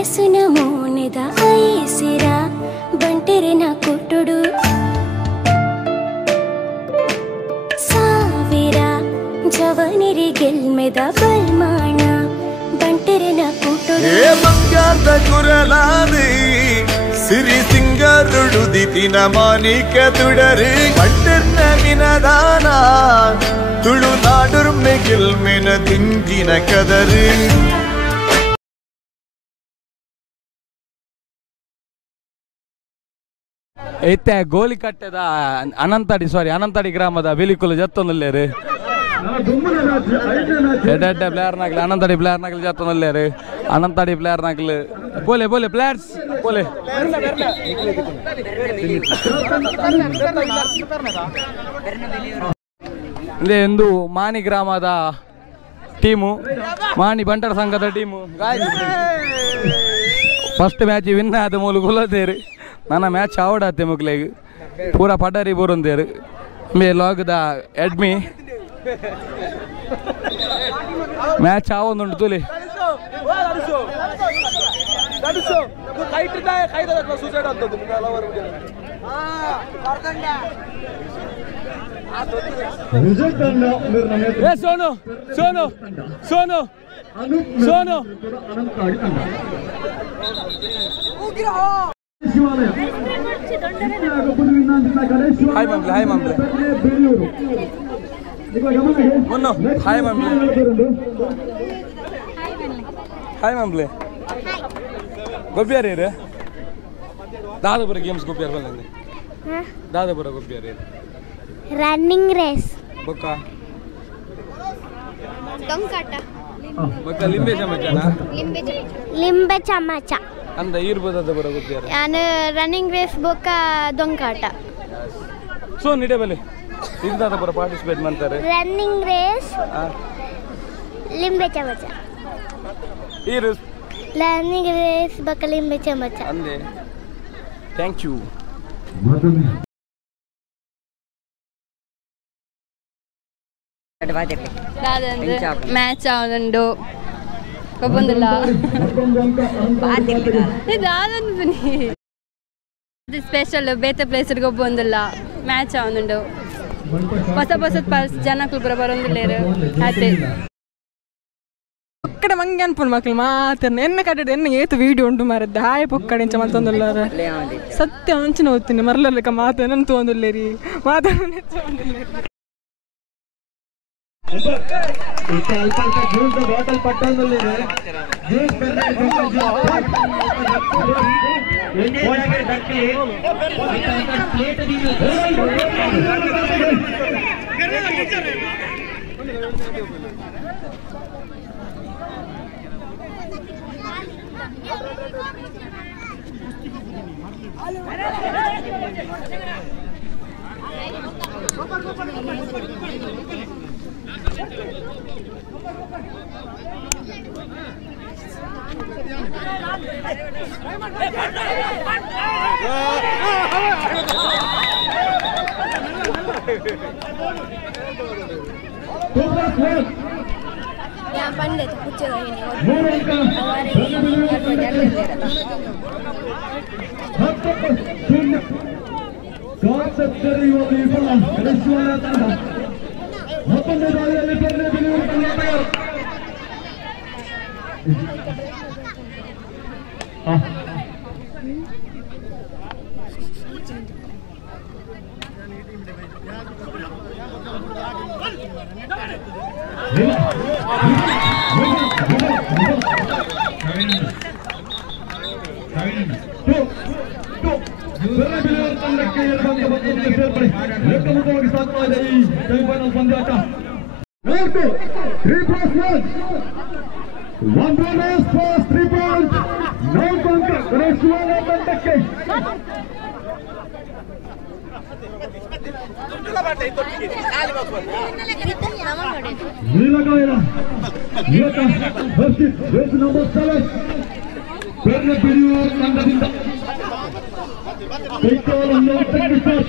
ವಯಸ್ಸಿನ ಮೌನದ ಐಸಿರ ಬಂಟೆರೆನ ಕೊಟ್ಟುಡು ಸಾವಿರ ಜವನಿರಿ ಗೆಲ್ಮೆದ ಬಲ್ಮಾಣ ಬಂಟೆರೆನ ಕೊಟ್ಟುಡು ಮಂಗ್ಯಾದ ಕುರಲಾದಿ ಸಿರಿ ಸಿಂಗರುಡು ದಿತಿನ ಮಾನಿಕ ತುಡರಿ ಬಂಟೆರ್ನ ಮಿನದಾನ ತುಳುನಾಡುರ್ಮೆ ಗೆಲ್ಮೆನ ದಿಂಗಿನ ಕದರಿ ಇತ್ತೆ ಗೋಲಿಕಟ್ಟೆದ ಅನಂತಡಿ ಗ್ರಾಮದ ಬಿಲಿಕುಲು ಜತ್ತೊಂದಲ್ಲೇರು ಎಡ್ಡೆ ಪ್ಲೇಯರ್ನಾಗ್ಲಿ ಅನಂತಡಿ ಪ್ಲೇಯರ್ನಾಗ್ಲಿ ಜತ್ತೊಂದಲ್ಲೇರು ಅನಂತಡಿ ಪ್ಲೇಯರ್ನಾಗ್ಲಿ ಬೋಲೆ ಬೋಲೆ ಪ್ಲೇಯರ್ಸ್ ಬೋಲೆ ಇಲ್ಲಿ ಒಂದು ಮಾನಿ ಗ್ರಾಮದ ಟೀಮು ಮಾನಿ ಬಂಟರ ಸಂಘದ ಟೀಮು ಫಸ್ಟ್ ಮ್ಯಾಚ್ ವಿನ್ ಆದ ಮೂಲ ಗುಲದೇರು ನನ್ನ ಮ್ಯಾಚ್ ಆವಡಾತೆ ಮುಗ್ಲೆಗ್ ಪೂರ ಪಡರಿ ಬೂರಂದೇರು ಮೇ ಲಾಗ್ದ ಎಡ್ಮಿ ಮ್ಯಾಚ್ ಆವೊಂದುಂಟು ತುಲಿ ಸೋನು ಸೋನು ಸೋನು ಸೋನು ಹಾಯ್ ಮಮ್ಲೆ ಹಾಯ್ ಮಮ್ಲೆ ಮುನ್ನು ಹಾಯ್ ಮಮ್ಲೆ ಹಾಯ್ ಮಮ್ಲೆ ಗೊಬ್ಬಿಯಾರ ದಾದಾಪುರ ಗೇಮ್ಸ್ ಗೊಬ್ಬಿಯಾರ ಬಂದಂಗೆ ದಾದಾಪುರ ಗೊಬ್ಬಿಯಾರ ರನ್ನಿಂಗ್ ರೇಸ್ ಬೊಕ್ಕ ದೊಂಕಾಟ ಬೊಕ್ಕ ಲಿಂಬೆ ಚಮಚನ ಲಿಂಬೆ ಚಮಚ ಅಂದ ಇರ್ಬೋದ ಬರ ಗೊಬ್ಬಿಯಾರ ನಾನು ರನ್ನಿಂಗ್ ರೇಸ್ ಬೊಕ್ಕ ದೊಂಕಾಟ ಸೊ ನಿಡೆ ಬಲೆ ಇರ್ದಾದ ಬರ ಪಾರ್ಟಿಸಿಪೇಟ್ ಮಾಡ್ತಾರೆ ರನ್ನಿಂಗ್ ರೇಸ್ ಲಿಂಬೆ ಚಮಚ ಇರು ರನ್ನಿಂಗ್ ರೇಸ್ ಬೊಕ್ಕ ಲಿಂಬೆ ಚಮಚ ಅಂದೆ ಥ್ಯಾಂಕ್ ಯು ಮ್ಯಾಚ್ ಆವನುಂಡು ಗೊಬ್ಬೊಂದಿಲ್ಲ ಸ್ಪೆಷಲ್ ಬೇತೆ ಪ್ಲೇಸ್ ಗೊಬ್ಬೊಂದಿಲ್ಲ ಮ್ಯಾಚ್ ಆವನುಂಡು ಹೊಸ ಹೊಸ ಜನಕ್ಕಳು ಪೂರ ಬರೋಂದಿಲ್ಲೇರು ಅದೇ ಒಕ್ಕಡೆ ಮಂಗೆ ಅನ್ಪುಂಡು ಮಕ್ಕಳು ಮಾತಾಡ ಎನ್ನ ಕಟ್ಟಡ ಎನ್ನ ಏತು ವೀಡಿಯೋ ಉಂಟು ಮಾರದ್ದೆ ಹಾಯ್ ಪೊಕ್ಕಡೆ ಇಂಚ ಮತ್ತೊಂದುಲ್ಲಾರ ಸತ್ಯ ಅಂಚಿನ ಓದ್ತೀನಿ ಮರಲಕ್ಕ ಮಾತು ನನ್ನ ತೊಂದಿಲ್ಲೇರಿ ಮಾತಾಡ ಬಾಟಲ್ ಪಟ್ಟಣದಲ್ಲಿದೆ पंडित कुछ One bonus for 3 points. No contest. Reshwana Bandake. Nila Gaira. Nila first hit. Race number 7. Perna Piriur Nandadinda. Take all on the second first.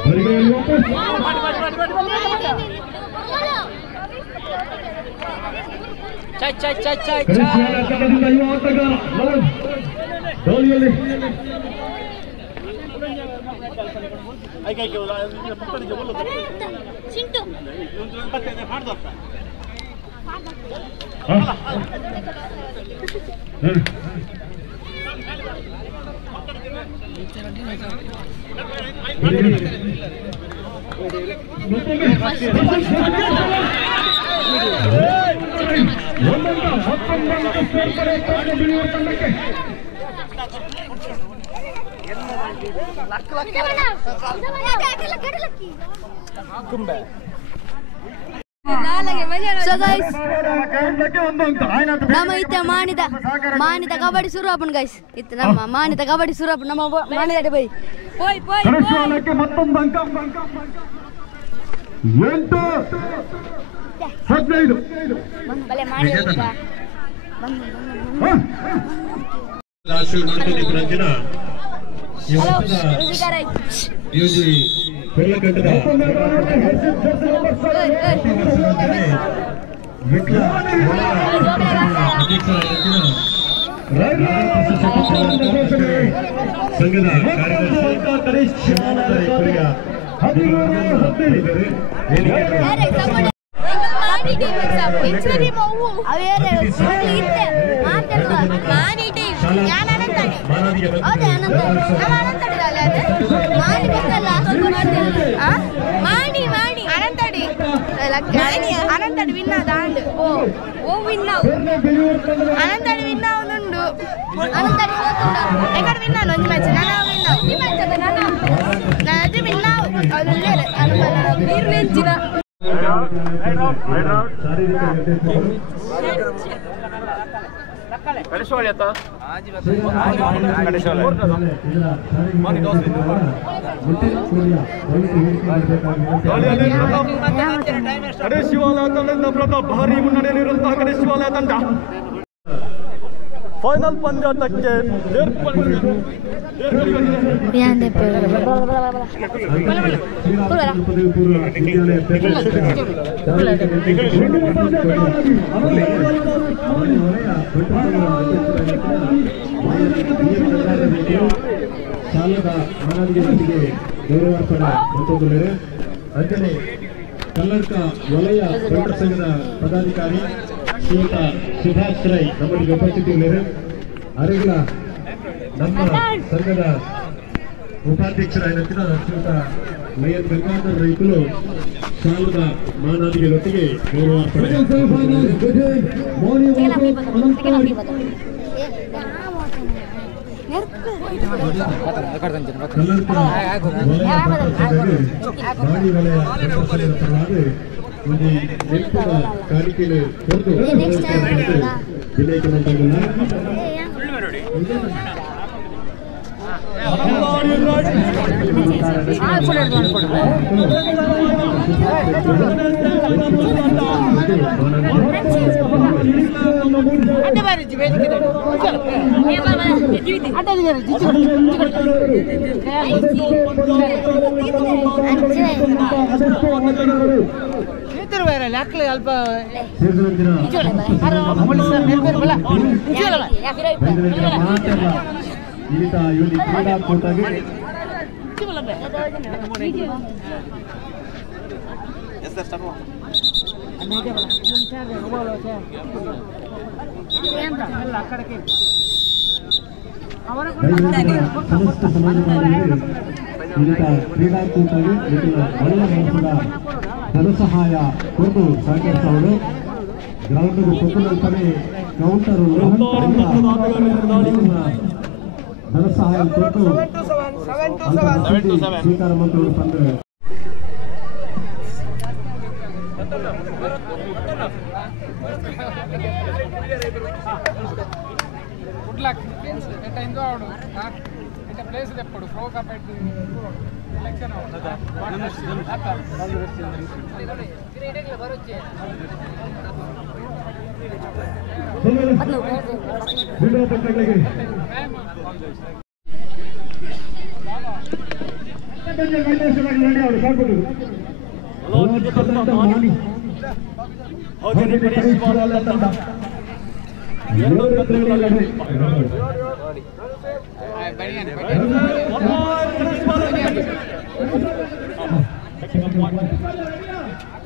Very good, Lopez. ಕರಿಶಿವಾಲ ತಂಡದಿಂದ ಯುವ ಆಟಗಾರ ಲವನ್ ಗೋಲಿಯಲ್ಲಿ ನಮ್ಮ ಇತ್ತ ಮಾನಿತ ಕಬಡ್ಡಿ ಶುರು ಆಪನ್ ಗೈಸ್ ಇತ್ತ ನಮ್ಮ ಮಾನಿತ ಕಬಡ್ಡಿ ಶುರು ಆಪನ್ ನಮ್ಮ ಮಾನಿದ ಬೈ ಮತ್ತೊಂದು ಅಂಕ 8-15 ಸಂಘದ అనంతడి విన్నా దాండు ఓ విన్నావు అనంతడి విన్నావు నుండు అనంతడి ఎక్కడ విన్నాను ఒంజి మ్యాచ్ నాది విన్నావు అది నీరు నెంచిన ಕರಿಶಿವಾಲ ತಂಡದಿಂದ ಪ್ರತಾಪ್ ಭಾರಿ ಮುನ್ನಡೆಯಲ್ಲಿರುವಂತಹ ಕರಿಶಿವಾಲ ತಂಡ ಫೈನಲ್ ಪಂದ್ಯಾಟಕ್ಕೆ ಶಾಲದ ಮಾನವೀಯತೆಗೆ ಗೌರವಾರ್ಪಣೆ ಮತ್ತೊಂದು ಮೇರೆ ಅಂಜನೆ ಕಲ್ಲಡ್ಕ ವಲಯ ರೈತ ಸಂಘದ ಪದಾಧಿಕಾರಿ ಶ್ರೀಯುತ ಸುಭಾಷ್ ರೈ ನಮ್ಮೊಂದಿಗೆ ಉಪಸ್ಥಿತಿಯಲ್ಲಿದ್ದಾರೆ. ಅರೆಗಳ ನಮ್ಮ ಸಂಘದ ಉಪಾಧ್ಯಕ್ಷರಾಗಿರುವ ಶ್ರೀಯುತ ವೈಎನ್ ಗಂಗಾಧರ್ ರೈತರು ಶಾಲದ ಮಾನವೀಯತೆಗೆ ಗೌರವಾರ್ಪಣೆ ಕಾಣಿಕೆಯನ್ನು ಕೊಟ್ಟು ವಿನಾಯಕನಂತಾಗಲ್ಲ ಸಮಸ್ತ ಸಮಾಜದಲ್ಲಿ ಕ್ರೀಡಾಕೂಟಕ್ಕೆ ಒಳ್ಳೆಯ ಮನಸ್ಸಿನ ಧನ ಸಹಾಯ ಕೊಟ್ಟು ಸಹಕರಿಸೋರು ಗ್ರೌಂಡ್ ಕೊಟ್ಟರೆ ಕೌಂಟರ್ ಧನ ಸಹಾಯ ಕೊಟ್ಟು ಸ್ವೀಕಾರ ಮಂತ್ರಿಗಳು ತಂದರೆ గుడ్ లక్ ఎంత ఇందో ఆడు ఎంత ప్లేస్ ఎప్పుడు ప్రో కప్ ఎలక్షన్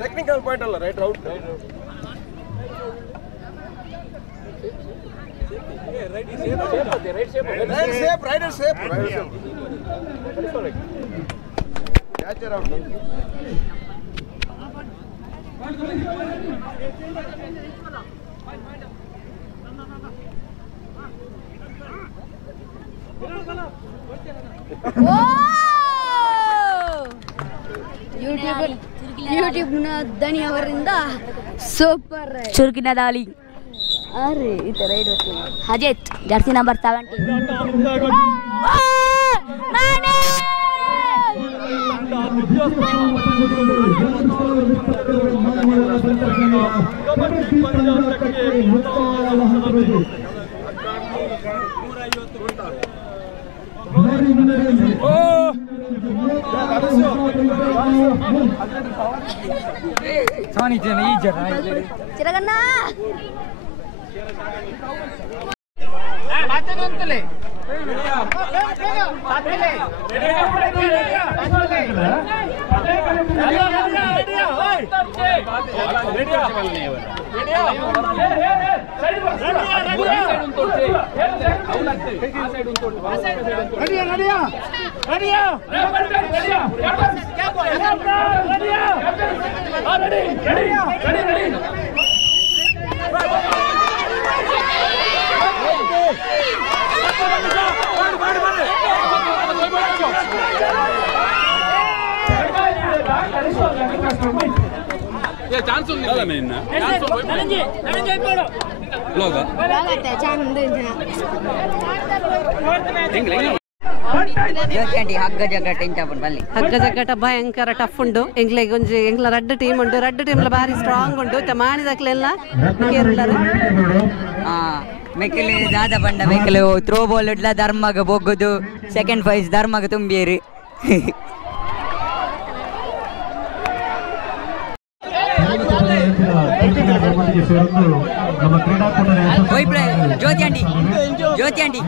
ಟೆಕ್ನಿಕಲ್ ಪಾಯಿಂಟ್ ಅಲ್ಲ right out raider safe catcher out ಯೂಟ್ಯೂಬ್ನ ದನಿ ಅವರಿಂದ ಸೂಪರ್ ಚುರುಕಿನ ದಾಳಿ. ಅರೆ ಈ ಥರ ಇಡ್ಬೇಕು. Ajit Jersey number 70. ಚಿರಗಣ್ಣ ಹಗ್ಗ ಜಗ್ಗಟ ಭಯಂಕರ ಟಫ್ ಉಂಡು ಎಂಗ್ಲೆಗ್ ಒಂಜಿ ಎಂಗ್ಲ ರಡ್ಡ್ ಟೀಮ್ ಉಂಡು ರಡ್ಡ್ ಟೀಮ್ಲ ಬಾರಿ ಸ್ಟ್ರಾಂಗ್ ಉಂಡು ಮಾಣಿದಕ್ಲೆಲ್ಲ ಕೇರಳರು ಮೆಕ್ಕಲೆ ದಾದ ಬಂಡ ಮೆಕ್ಕಲೆ ಥ್ರೋ ಬಾಲ್ ಇಡ್ಲ ಧರ್ಮಗ ಬೊಗ್ಗುದು ಸೆಕೆಂಡ್ ಪ್ರೈಸ್ ಧರ್ಮಗ ತುಂಬಿಯರಿ ಜ್ಯೋತಿ ಆಂಟಿ ಜ್ಯೋತಿ ಆಂಟಿ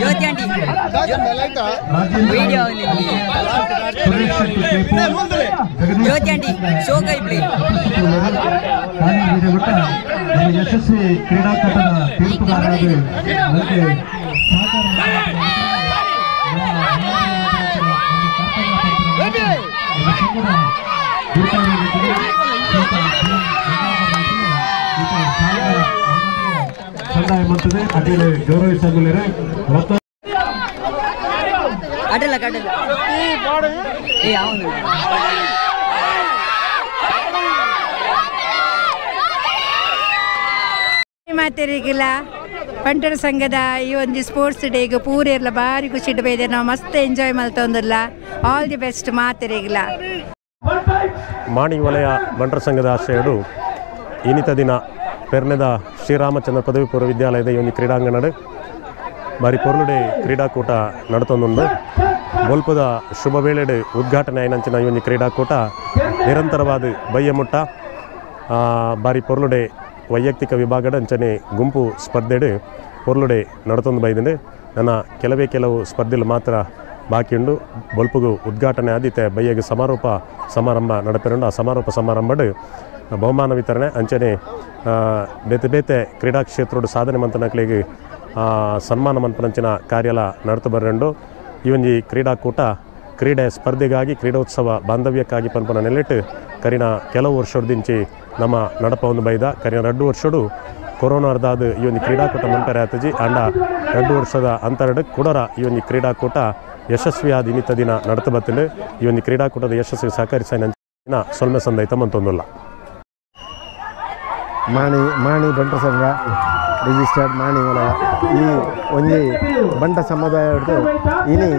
ಜ್ಯೋತಿ ಆಂಟಿ ವಿಡಿಯೋ ಜ್ಯೋತಿ ಆಂಟಿ ಶೋ ಕೈ ಪ್ಲೇ ಯಶಸ್ವಿ ಕ್ರೀಡಾಕೂಟದ ತೀರ್ಪುಗಾರರಾಗಿ ಸಂದಾಯ ಮಾಡ್ತದೆ ಅಡ್ಡಿಯಲ್ಲಿ ಗೌರವಿಸಬಲ್ಲರೆ ಅಡ್ಡಲ್ಲ ಕಡ್ಡಲ್ಲ ಏ ಅವನು ಮಾತೆರಿಗಿಲ್ಲ ಪಂಟರ ಸಂಘದ ಈ ಒಂದು ಸ್ಪೋರ್ಟ್ಸ್ ಡೇಗೆ ಪೂರೆಲ್ಲ ಬಾರಿ ಖುಷಿ ಬೈದೆ ನಾವು ಮಸ್ತ್ ಎಂಜಾಯ್ ಮಾಡ್ತೊಂದಿಲ್ಲ ಆಲ್ ದಿ ಬೆಸ್ಟ್ ಮಾತೆರಿಗಿಲ್ಲ ಮಾಣಿ ವಲಯ ಬಂಟರ ಸಂಘದ ಆಶ್ರಯಡು ಇನ್ನಿತ ದಿನ ಪೆರ್ನೆದ ಶ್ರೀರಾಮಚಂದ್ರ ಪದವಿ ಪೂರ್ವ ವಿದ್ಯಾಲಯದ ಈ ಒಂದು ಕ್ರೀಡಾಂಗಣ ಬಾರಿ ಪೊರ್ಲುಡೆ ಕ್ರೀಡಾಕೂಟ ನಡತೊಂದುಂಡು ಬೊಲ್ಪದ ಶುಭ ವೇಳೆಡೆ ಉದ್ಘಾಟನೆ ಆಯ್ನಂಚಿನ ಈ ಒಂದು ಕ್ರೀಡಾಕೂಟ ನಿರಂತರವಾದ ಬಯ್ಯಮುಟ್ಟ ಬಾರಿ ಪೊರ್ಲುಡೆ ವೈಯಕ್ತಿಕ ವಿಭಾಗದ ಅಂಚನೆ ಗುಂಪು ಸ್ಪರ್ಧೆಡು ಪೊರ್ಲುಡೆ ನಡತೊಂದು ಬೈದಿದೆ ನನ್ನ ಕೆಲವು ಸ್ಪರ್ಧೆಲು ಮಾತ್ರ ಬಾಕಿ ಉಂಡು ಬೊಲ್ಪುಗು ಉದ್ಘಾಟನೆ ಆದಿತ್ತೆ ಬಯ್ಯಗೆ ಸಮಾರೋಪ ಸಮಾರಂಭ ನಡಪೆರುಂಡು ಆ ಸಮಾರೋಪ ಸಮಾರಂಭಡು ಬಹುಮಾನ ವಿತರಣೆ ಅಂಚನೆ ಬೇತೆ ಕ್ರೀಡಾ ಕ್ಷೇತ್ರದ ಸಾಧನೆ ಮಂತನಕ್ಲಿಗೆ ಸನ್ಮಾನ ಮನ್ಪನಂಚಿನ ಕಾರ್ಯಲ ನಡ್ತು ಬರ್ರೆಂಡು ಈ ಒಂದು ಕ್ರೀಡಾಕೂಟ ಕ್ರೀಡೆ ಸ್ಪರ್ಧೆಗಾಗಿ ಕ್ರೀಡೋತ್ಸವ ಬಾಂಧವ್ಯಕ್ಕಾಗಿ ಪನ್ಪನ ನೆಲೆಟ್ಟು ಕರಿನ ಕೆಲವು ವರ್ಷದಿಂಚಿ ನಮ್ಮ ನಡಪ ಒಂದು ಬೈದ ಕರಿನ 2 ವರ್ಷಡು ಕೊರೋನಾರ್ದಾದ ಈ ಒಂದು ಕ್ರೀಡಾಕೂಟ ಮಂಪರೆ ಆತಜಿ ಅಂಡ 2 ವರ್ಷದ ಅಂತರಡು ಕುಡರ ಈ ಒಂದು ಕ್ರೀಡಾಕೂಟ ಯಶಸ್ವಿಯಾದ ಇನ್ನಿತ ದಿನ ನಡತು ಬತ್ತಿಲು ಈ ಒಂದು ಕ್ರೀಡಾಕೂಟದ ಯಶಸ್ಸಿಗೆ ಸಹಕರಿಸಿನ ಸೊಲ್ಮೆ ಸಂದೈತ ಮಂತೊಂದುಲ್ಲ ಮಾಣಿ ಬಂಟ ಸಂಘ ರಿಜಿಸ್ಟರ್ಡ್ ಮಾಣಿ ವಲಯ ಈ ಒಂಜಿ ಬಂಟ ಸಮುದಾಯ ಇನಿ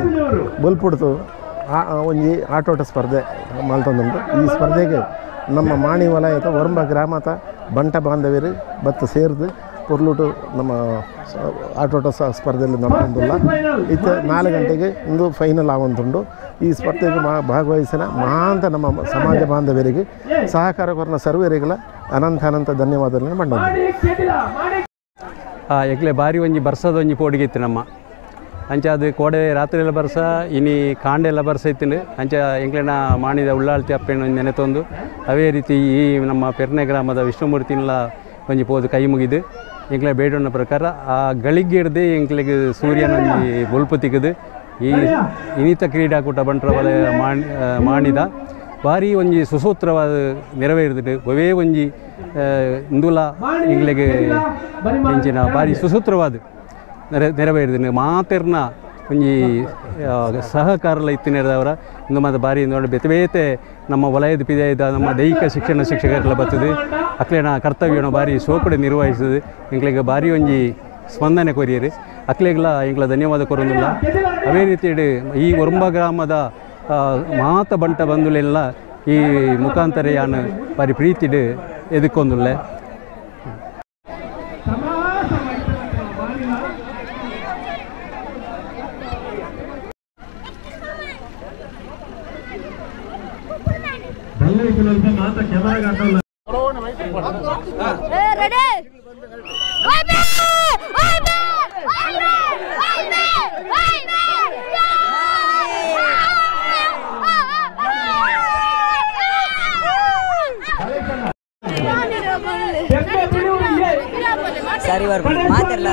ಬೊಲ್ಪುಡ್ತು ಒಂಜಿ ಆಟೋಟ ಸ್ಪರ್ಧೆ ಮಲ್ತೊಂದುಂಟು ಈ ಸ್ಪರ್ಧೆಗೆ ನಮ್ಮ ಮಾಣಿ ವಲಯದ ಒರಂಬ ಗ್ರಾಮದ ಬಂಟ ಬಾಂಧವ್ಯರು ಬತ್ತು ಸೇರಿದು ಪೊರ್ಲುಟು ನಮ್ಮ ಆಟೋಟ ಸ್ಪರ್ಧೆಯಲ್ಲಿ ನಡ್ಕೊಂಡಿಲ್ಲ. ಇತ್ತು 4 ಗಂಟೆಗೆ ಇಂದು ಫೈನಲ್ ಆಗುವಂತುಂಡು. ಈ ಸ್ಪರ್ಧೆಗೆ ಭಾಗವಹಿಸಿನ ಮಹಾಂತ ನಮ್ಮ ಸಮಾಜ ಬಾಂಧವರಿಗೆ ಸಹಕಾರ ಕೊರನ ಸರ್ವರಿಗೆಲ್ಲ ಅನಂತ ಧನ್ಯವಾದಗಳನ್ನು ಮಾಡೋದು. ಎಕ್ಲೆ ಬಾರಿ ಒಂಜಿ ಬರ್ಸದ ಒಂಜಿ ಪೋಡಿಗೆ ಇತ್ತು ನಮ್ಮ ಅಂಚ ಅದು ಕೋಡೆ ರಾತ್ರಿ ಎಲ್ಲ ಬರ್ಸ ಇನಿ ಕಾಂಡೆ ಎಲ್ಲ ಬರ್ಸ ಇತ್ತು ಅಂಚ ಎಂಕ್ಲೆನ ಮಾಡಿದ ಉಳ್ಳಾಳ್ತಿ ಅಪ್ಪೇನು ನೆನೆತೊಂದು ಅವೇ ರೀತಿ ಈ ನಮ್ಮ ಪೆರ್ನೆ ಗ್ರಾಮದ ವಿಷ್ಣುಮೂರ್ತಿನೆಲ್ಲ ಒಂಜಿ ಪೋದು ಕೈ ಮುಗಿದು ಎಂಕ್ಲೆ ಬೇಡೋಣ ಪ್ರಕಾರ ಆ ಗಳಿಗೆ ಹಿಡ್ದು ಎಂಕ್ಲೆಗೆ ಸೂರ್ಯನ ಒಂಜಿ ಬೊಲ್ಪು ತಿಗದು ಈ ಇನ್ನಿತ ಕ್ರೀಡಾಕೂಟ ಬಂಟ್ರ ವಲಯ ಮಾಡಿದ ಭಾರಿ ಒಂಜಿ ಸುಸೂತ್ರವಾದ ನೆರವೇರಿದ್ದು ಒವೇ ಒಂಜಿ ಇಂದುಲ ಎಂಗ್ಲೆಗೆ ಹೆಂಚಿನ ಭಾರಿ ಸುಸೂತ್ರವಾದ ನೆರವೇರಿದ ಮಾತೆರ್ನ ಒಂಜಿ ಸಹಕಾರಲ ಇತ್ತಿನದವರ ಇಂದು ಮತ್ತು ಬಾರಿ ನೋಡಿ ಬೇತೆ ನಮ್ಮ ವಲಯದ ಪಿದೆಯದ ನಮ್ಮ ದೈಹಿಕ ಶಿಕ್ಷಣ ಶಿಕ್ಷಕರೆಲ್ಲ ಬರ್ತದೆ ಅಕ್ಲೇನ ಕರ್ತವ್ಯನ ಬಾರಿ ಸೋಕಡೆ ನಿರ್ವಹಿಸಿದೆ ಎಂಗ್ಲಿಗೆ ಬಾರಿ ಒಂಜಿ ಸ್ಪಂದನೆ ಕೊರಿಯರು ಅಕ್ಲೆಗೆಲ್ಲ ಎಂಗ್ಲ ಧನ್ಯವಾದ ಕೊರೋದಿಲ್ಲ. ಅದೇ ರೀತಿ ಈ ಒರಂಬ ಗ್ರಾಮದ ಮಾತ ಬಂಟ ಬಂದುಲೆಲ್ಲ ಈ ಮುಖಾಂತರ ಯಾನು ಬಾರಿ ಪ್ರೀತಿಡು ಎದುಕೊಂದುಲ್ಲೆ. ಸರಿ ಬರ್ಬೋದು ಮಾತೆಲ್ಲ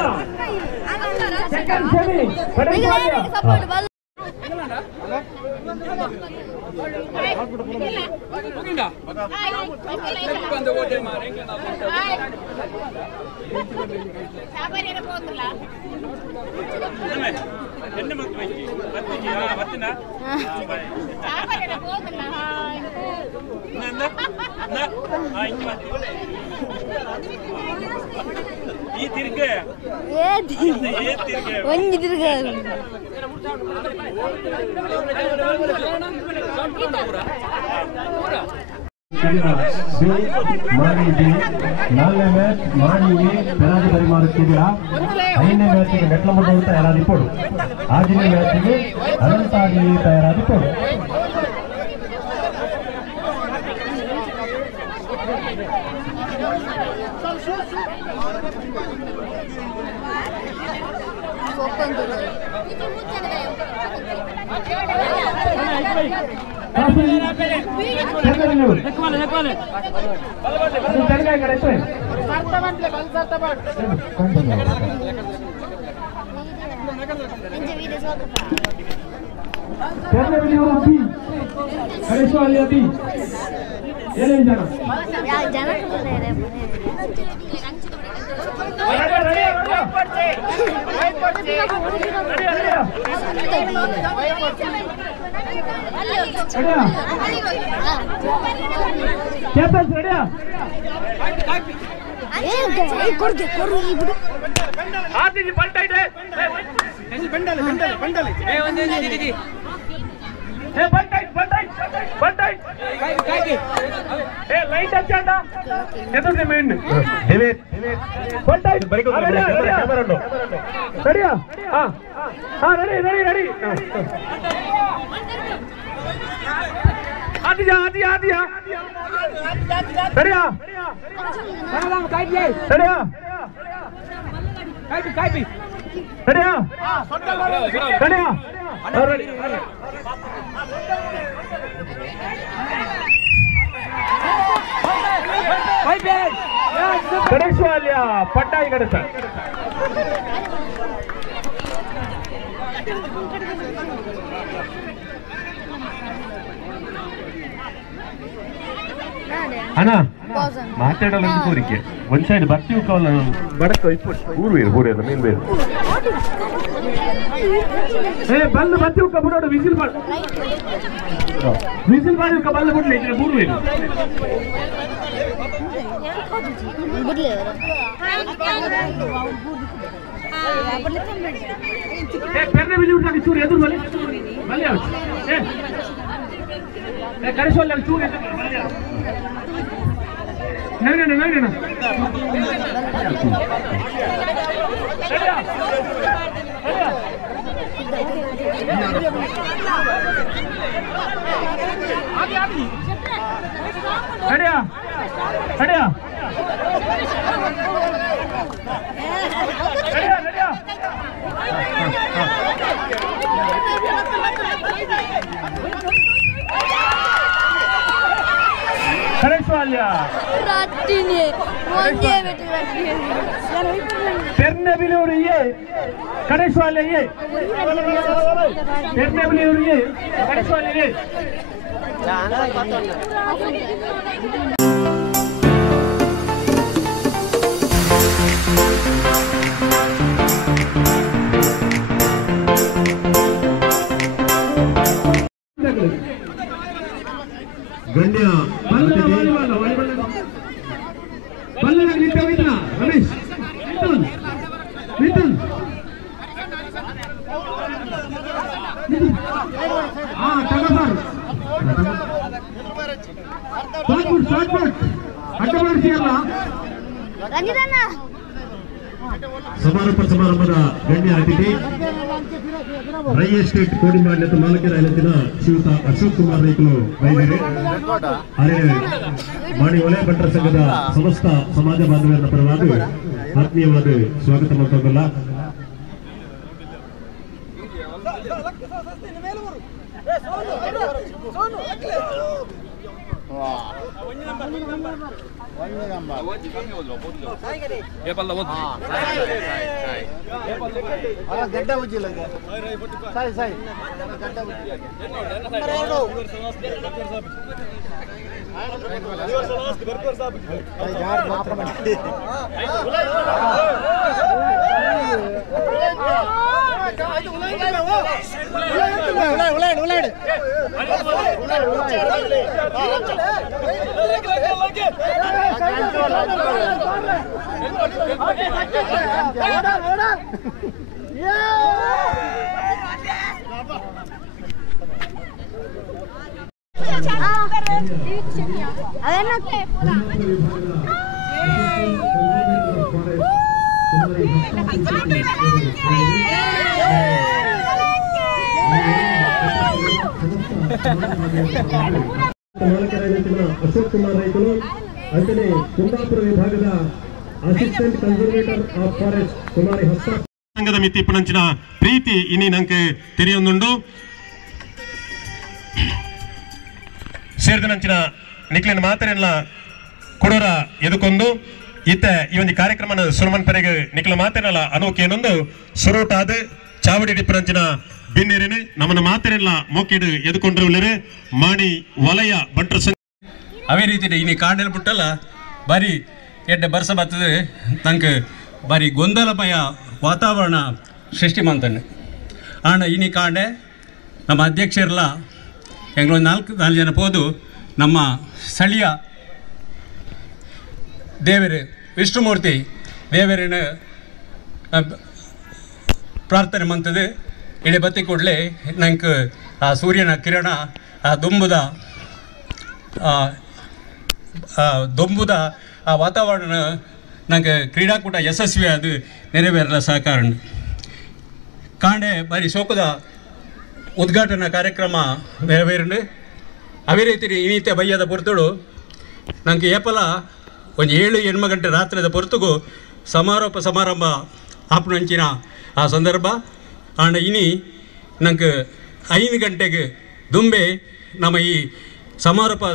ನಾಲ್ಕನೇ ಮ್ಯಾಚ್ ಮಾಡಿ ಪೆನಾಲ್ಟಿ ಮಾಡುತ್ತಿದ್ದೀರಾ. 5ನೇ ಮ್ಯಾಚಿಗೆ ಮೆಟ್ಲಮುಟ್ಟು ತಯಾರಾದಿಪ್ಪಡು. 6ನೇ ಮ್ಯಾಚಿಗೆ ಅನಂತಾಗಿ ತಯಾರಾದಿಪ್ಪಡು. ಪಟ್ಟಾಯಿ ಕಡೆ ಸರ್ ಅಣ್ಣ ಮಾತಾಡಲು ಕೋರಿಕೆ ಒಂದ್ ಸೈಡ್ ಬರ್ತೀವಿ ಕಾಲ್ ಬಡಕ ಊರು ಬೋಡಿಯಲ್ಲ ನೀನ್ ಬೇರೆ ಬಲ್ಲು ಬರ್ತೀವಿ ಕಬ್ಬು ವಿಸಿಲ್ ಮಾಡಿ ಬಲ್ಲು ಬಿಡ್ಲಿ ಊರು ಬೇರು ಪೆರ್ನೆ ಬಿಜಿ ಉಂಟಾಗಿ ಚೂರು ಎದುರು ಬಲ್ಲಿ ಬಲ್ಲಿ ಕರೆಸೋಲ್ಲ ಚೂರು ಎದುರು Pernabiliur ye, Kadeshwale ye, Pernabiliur ye, Kadeshwale ye. ಗಣ್ಯ ಬಲ್ಲನ ನಿಂತ ವಿದ್ನ ರಮೇಶ್ ಮಿಥುನ್ ತಗಬಾರ್ ಶಾರ್ಟ್ ಅಡ್ಡ ಮಾಡಿಸಿಯಲ್ಲ ಸಮಾರಂಭದ ಗಣ್ಯ ಅತಿಥಿ ರೈ ಎಸ್ಟೇಟ್ ಕೋಡಿಮಾಡ್ಲದ ಮಾಲಕರಾಯಲತ್ತಿನ ಶ್ರೀಯುತ ಅಶೋಕ್ ಕುಮಾರ್ ರೈಕಲು ವೈದ್ಯರೇ ಅರೆ ಮಾಣಿ ವಲಯ ಬಂಟರ ಸಂಘದ ಸಮಸ್ತ ಸಮಾಜ ಬಾಂಧವರ ಪರವಾಗಿ ಆತ್ಮೀಯವಾದ ಸ್ವಾಗತ ಮಾಡ್ತಕ್ಕಲ್ಲ ಗಡ್ಡ ಉಜ್ಜಿಲ್ಲ ಸಾಯಿ ಸಾಯಿ ಗಡ್ಡ ಅಶೋಕ್ ಕುಮಾರ್ ರೈತರು ಅಂತೆಯೇ ಕುಂದಾಪುರ ವಿಭಾಗದ ಅಸಿಸ್ಟೆಂಟ್ ಕನ್ಸರ್ವೇಟರ್ ಆಫ್ ಫಾರೆಸ್ಟ್ ಕುಮಾರಿ ಹಸ್ತ ಸಂಘದ ಮಿತಿ ಪಣಂಚಿನ ಪ್ರೀತಿ ಇನಿ ನಂಗೆ ತೆರೆಯೊಂದುಂಡು ಸೇರಿದಂಚಿನ ನಿಕ್ಲಿನ ಮಾತರೆಲ್ಲ ಕೊಡೋರ ಎದುಕೊಂದು ಇತ್ತ ಈ ಒಂದು ಕಾರ್ಯಕ್ರಮ ಸುರಮನ್ ಪೆರೆಗೆ ನಿಕ್ಲ ಮಾತೇನಲ್ಲ ಅನೋಕೇನೊಂದು ಸುರೋಟಾದ ಚಾವಡಿ ಡಿಪ್ಪರಂಚಿನ ಬಿನ್ನೇರೇನೆ ನಮ್ಮನ್ನ ಮಾತರೆಲ್ಲ ಮೋಕಿಡು ಎದುಕೊಂಡ್ರೆ ಮಾಣಿ ವಲಯ ಬಂಟ್ರ ಸಂಘ ಅವೇ ರೀತಿ ಇನ್ನು ಕಾಂಡೆಲ್ ಬಿಟ್ಟಲ್ಲ ಬಾರಿ ಎಡ್ಡೆ ಬರ್ಸ ಬರ್ತದೆ ನಂಗೆ ಬಾರಿ ಗೊಂದಲಮಯ ವಾತಾವರಣ ಸೃಷ್ಟಿ ಮಾಡ್ತಾನೆ ಆಣ ಇನಿ ಕಾಂಡೆ ನಮ್ಮ ಅಧ್ಯಕ್ಷರೆಲ್ಲ ಹೆಂಗಳೊಂದು ನಾಲ್ಕು ಜನ ಹೋದು ನಮ್ಮ ಸ್ಥಳೀಯ ದೇವರೇ ವಿಷ್ಣುಮೂರ್ತಿ ದೇವರಿನ ಪ್ರಾರ್ಥನೆ ಮಂತದೆ ಇಡೀ ಬತ್ತಿ ಕೂಡಲೇ ನಂಗೆ ಆ ಸೂರ್ಯನ ಕಿರಣ ಆ ದೊಂಬುದ ಆ ವಾತಾವರಣ ನಂಗೆ ಕ್ರೀಡಾಕೂಟ ಯಶಸ್ವಿ ಅದು ನೆರವೇರಲ ಸಹಕಾರ ಕಾಂಡೆ ಬಾರಿ ಶೋಕದ ಉದ್ಘಾಟನಾ ಕಾರ್ಯಕ್ರಮ ನೆರವೇರಂಡು ಅವೇ ರೀತಿ ಇನಿತ್ಯ ಬಯ್ಯದ ಪೊರ್ತುಡು ನಂಗೆ ಏಪಲ ಒಂದು 7 ಗಂಟೆ ರಾತ್ರಿದ ಪೊರ್ತುಗು ಸಮಾರಂಭ ಆಪಣಂಚಿನ ಆ ಸಂದರ್ಭ ಆಂಡ ಇನಿ ನಂಗೆ 5 ಗಂಟೆಗೆ ದುಂಬೆ ನಮ್ಮ ಈ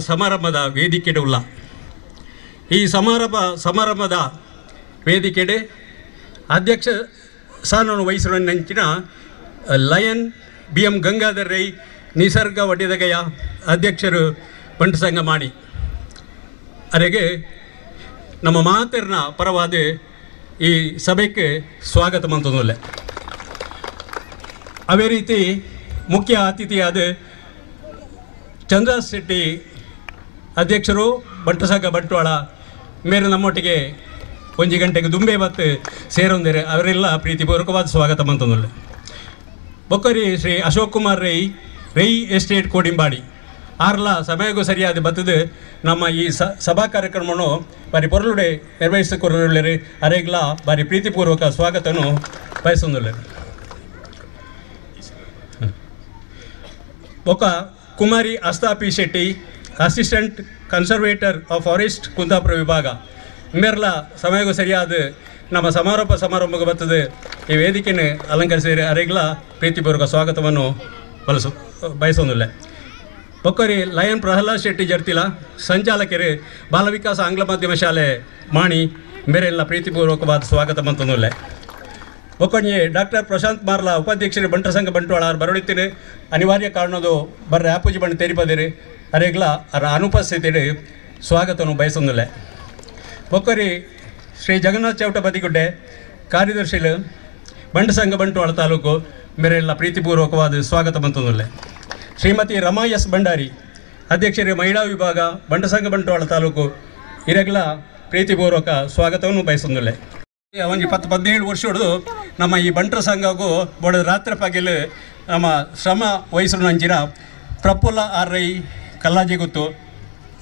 ಸಮಾರಂಭದ ವೇದಿಕೆಡೆ ಉಲ್ಲ ಈ ಸಮಾರಂಭದ ವೇದಿಕೆಡೆ ಅಧ್ಯಕ್ಷ ಸ್ಥಾನವನ್ನು ವಹಿಸುವ ನಂಚಿನ ಲಯನ್ BM ಗಂಗಾಧರ್ ರೈ ನಿಸರ್ಗ ಒಡೆದಗಯ ಅಧ್ಯಕ್ಷರು ಬಂಟ ಸಂಘ ಮಾಡಿ ಅರೆಗೆ ನಮ್ಮ ಮಾತರ್ನ ಪರವಾದ ಈ ಸಭೆಗೆ ಸ್ವಾಗತ ಮಂತೊಂದುಲ್ಲೆ ಅವೇ ರೀತಿ ಮುಖ್ಯ ಅತಿಥಿಯಾದ ಚಂದ್ರ ಶೆಟ್ಟಿ ಅಧ್ಯಕ್ಷರು ಬಂಟ ಸಂಘ ಬಂಟ್ವಾಳ ಮೇರೆ ನಮ್ಮೊಟ್ಟಿಗೆ 1 ಗಂಟೆಗೆ ದುಂಬೆ ಬತ್ತು ಸೇರೊಂದಿರೆ ಅವರೆಲ್ಲ ಪ್ರೀತಿಪೂರ್ವಕವಾದ ಸ್ವಾಗತ ಮಂತೊಂದುಲ್ಲೆ ಬೊಕ್ಕರಿ ಶ್ರೀ ಅಶೋಕ್ ಕುಮಾರ್ ರೈ ಎಸ್ಟೇಟ್ ಕೋಡಿಂಬಾಡಿ ಆರ್ಲ ಸಮಯಕ್ಕೂ ಸರಿಯಾದ ಬತ್ತದು ನಮ್ಮ ಈ ಸಭಾ ಕಾರ್ಯಕ್ರಮವನ್ನು ಬಾರಿ ಪೊರಲುಡೆ ನಿರ್ವಹಿಸಿಕೊಳ್ಳಿ ಅರೆಗ್ಲ ಬಾರಿ ಪ್ರೀತಿಪೂರ್ವಕ ಸ್ವಾಗತನು ಬಯಸೊಂದುಲ್ಲೆ. ఒక Kumari Aastha P Shetty assistant conservator of forest Kundapura ವಿಭಾಗ ಮೇರ್ಲ ಸಮಯಕ್ಕೂ ಸರಿಯಾದ ನಮ್ಮ ಸಮಾರಂಭಕ್ಕೆ ಬರ್ತದೆ ಈ ವೇದಿಕೆಯನ್ನು ಅಲಂಕರಿಸಿದರೆ ಅರೆಗ್ಲ ಪ್ರೀತಿಪೂರ್ವಕ ಸ್ವಾಗತವನ್ನು ಬಯಸೊಂದಿಲ್ಲ. ಒಕ್ಕರಿ ಲಯನ್ ಪ್ರಹ್ಲಾದ್ ಶೆಟ್ಟಿ ಜರ್ತಿಲ ಸಂಚಾಲಕರು ಬಾಲ ವಿಕಾಸ ಆಂಗ್ಲ ಮಾಧ್ಯಮ ಶಾಲೆ ಮಾಣಿ ಮೇರೆಲ್ಲ ಪ್ರೀತಿಪೂರ್ವಕವಾದ ಸ್ವಾಗತ ಬಂತಂದಿಲ್ಲ. ಒಕ್ಕೊಂಜಿ ಡಾಕ್ಟರ್ ಪ್ರಶಾಂತ್ ಮಾರ್ಲ ಉಪಾಧ್ಯಕ್ಷರು ಬಂಟರ ಸಂಘ ಬಂಟ್ವಾಳ ಬರಡಿತೀನಿ ಅನಿವಾರ್ಯ ಕಾರಣದು ಬರ್ರೆ ಆಪೂಜಿ ಬಣ್ಣ ತೆರಿಪದಿರಿ ಅರೆಗ್ಲ ಅರ ಅನುಪಸ್ಥಿತಿ ಸ್ವಾಗತವನ್ನು ಬಯಸೊಂದಿಲ್ಲ. ಒಕ್ಕರಿ ಶ್ರೀ ಜಗನ್ನಾಥ್ ಚೌಟ ಬದಿಗುಡ್ಡೆ ಕಾರ್ಯದರ್ಶಿಲು ಬಂಟ ಸಂಘ ಬಂಟ್ವಾಳ ತಾಲೂಕು ಮೇರೆಲ್ಲ ಪ್ರೀತಿಪೂರ್ವಕವಾದ ಸ್ವಾಗತ ಬಂತಂದಿಲ್ಲ. ಶ್ರೀಮತಿ ರಮಾ ಎಸ್ ಭಂಡಾರಿ ಅಧ್ಯಕ್ಷರೇ ಮಹಿಳಾ ವಿಭಾಗ ಬಂಟ ಸಂಘ ಬಂಟ್ವಾಳ ತಾಲೂಕು ಇರೆಗ್ಲ ಪ್ರೀತಿಪೂರ್ವಕ ಸ್ವಾಗತವನ್ನು ಬಯಸೊಂದಿಲ್ಲ. ಒಂದು 17 ವರ್ಷ ಹಿಡಿದು ನಮ್ಮ ಈ ಬಂಟರ ಸಂಘಕ್ಕೂ ಬಡ ರಾತ್ರಿ ಪಗಲು ನಮ್ಮ ಶ್ರಮ ವಹಿಸಲು ಅಂಜಿರ ಪ್ರಫುಲ್ಲ ಆರ್ರೈ ಕಲ್ಲಾಜಿ ಗೊತ್ತು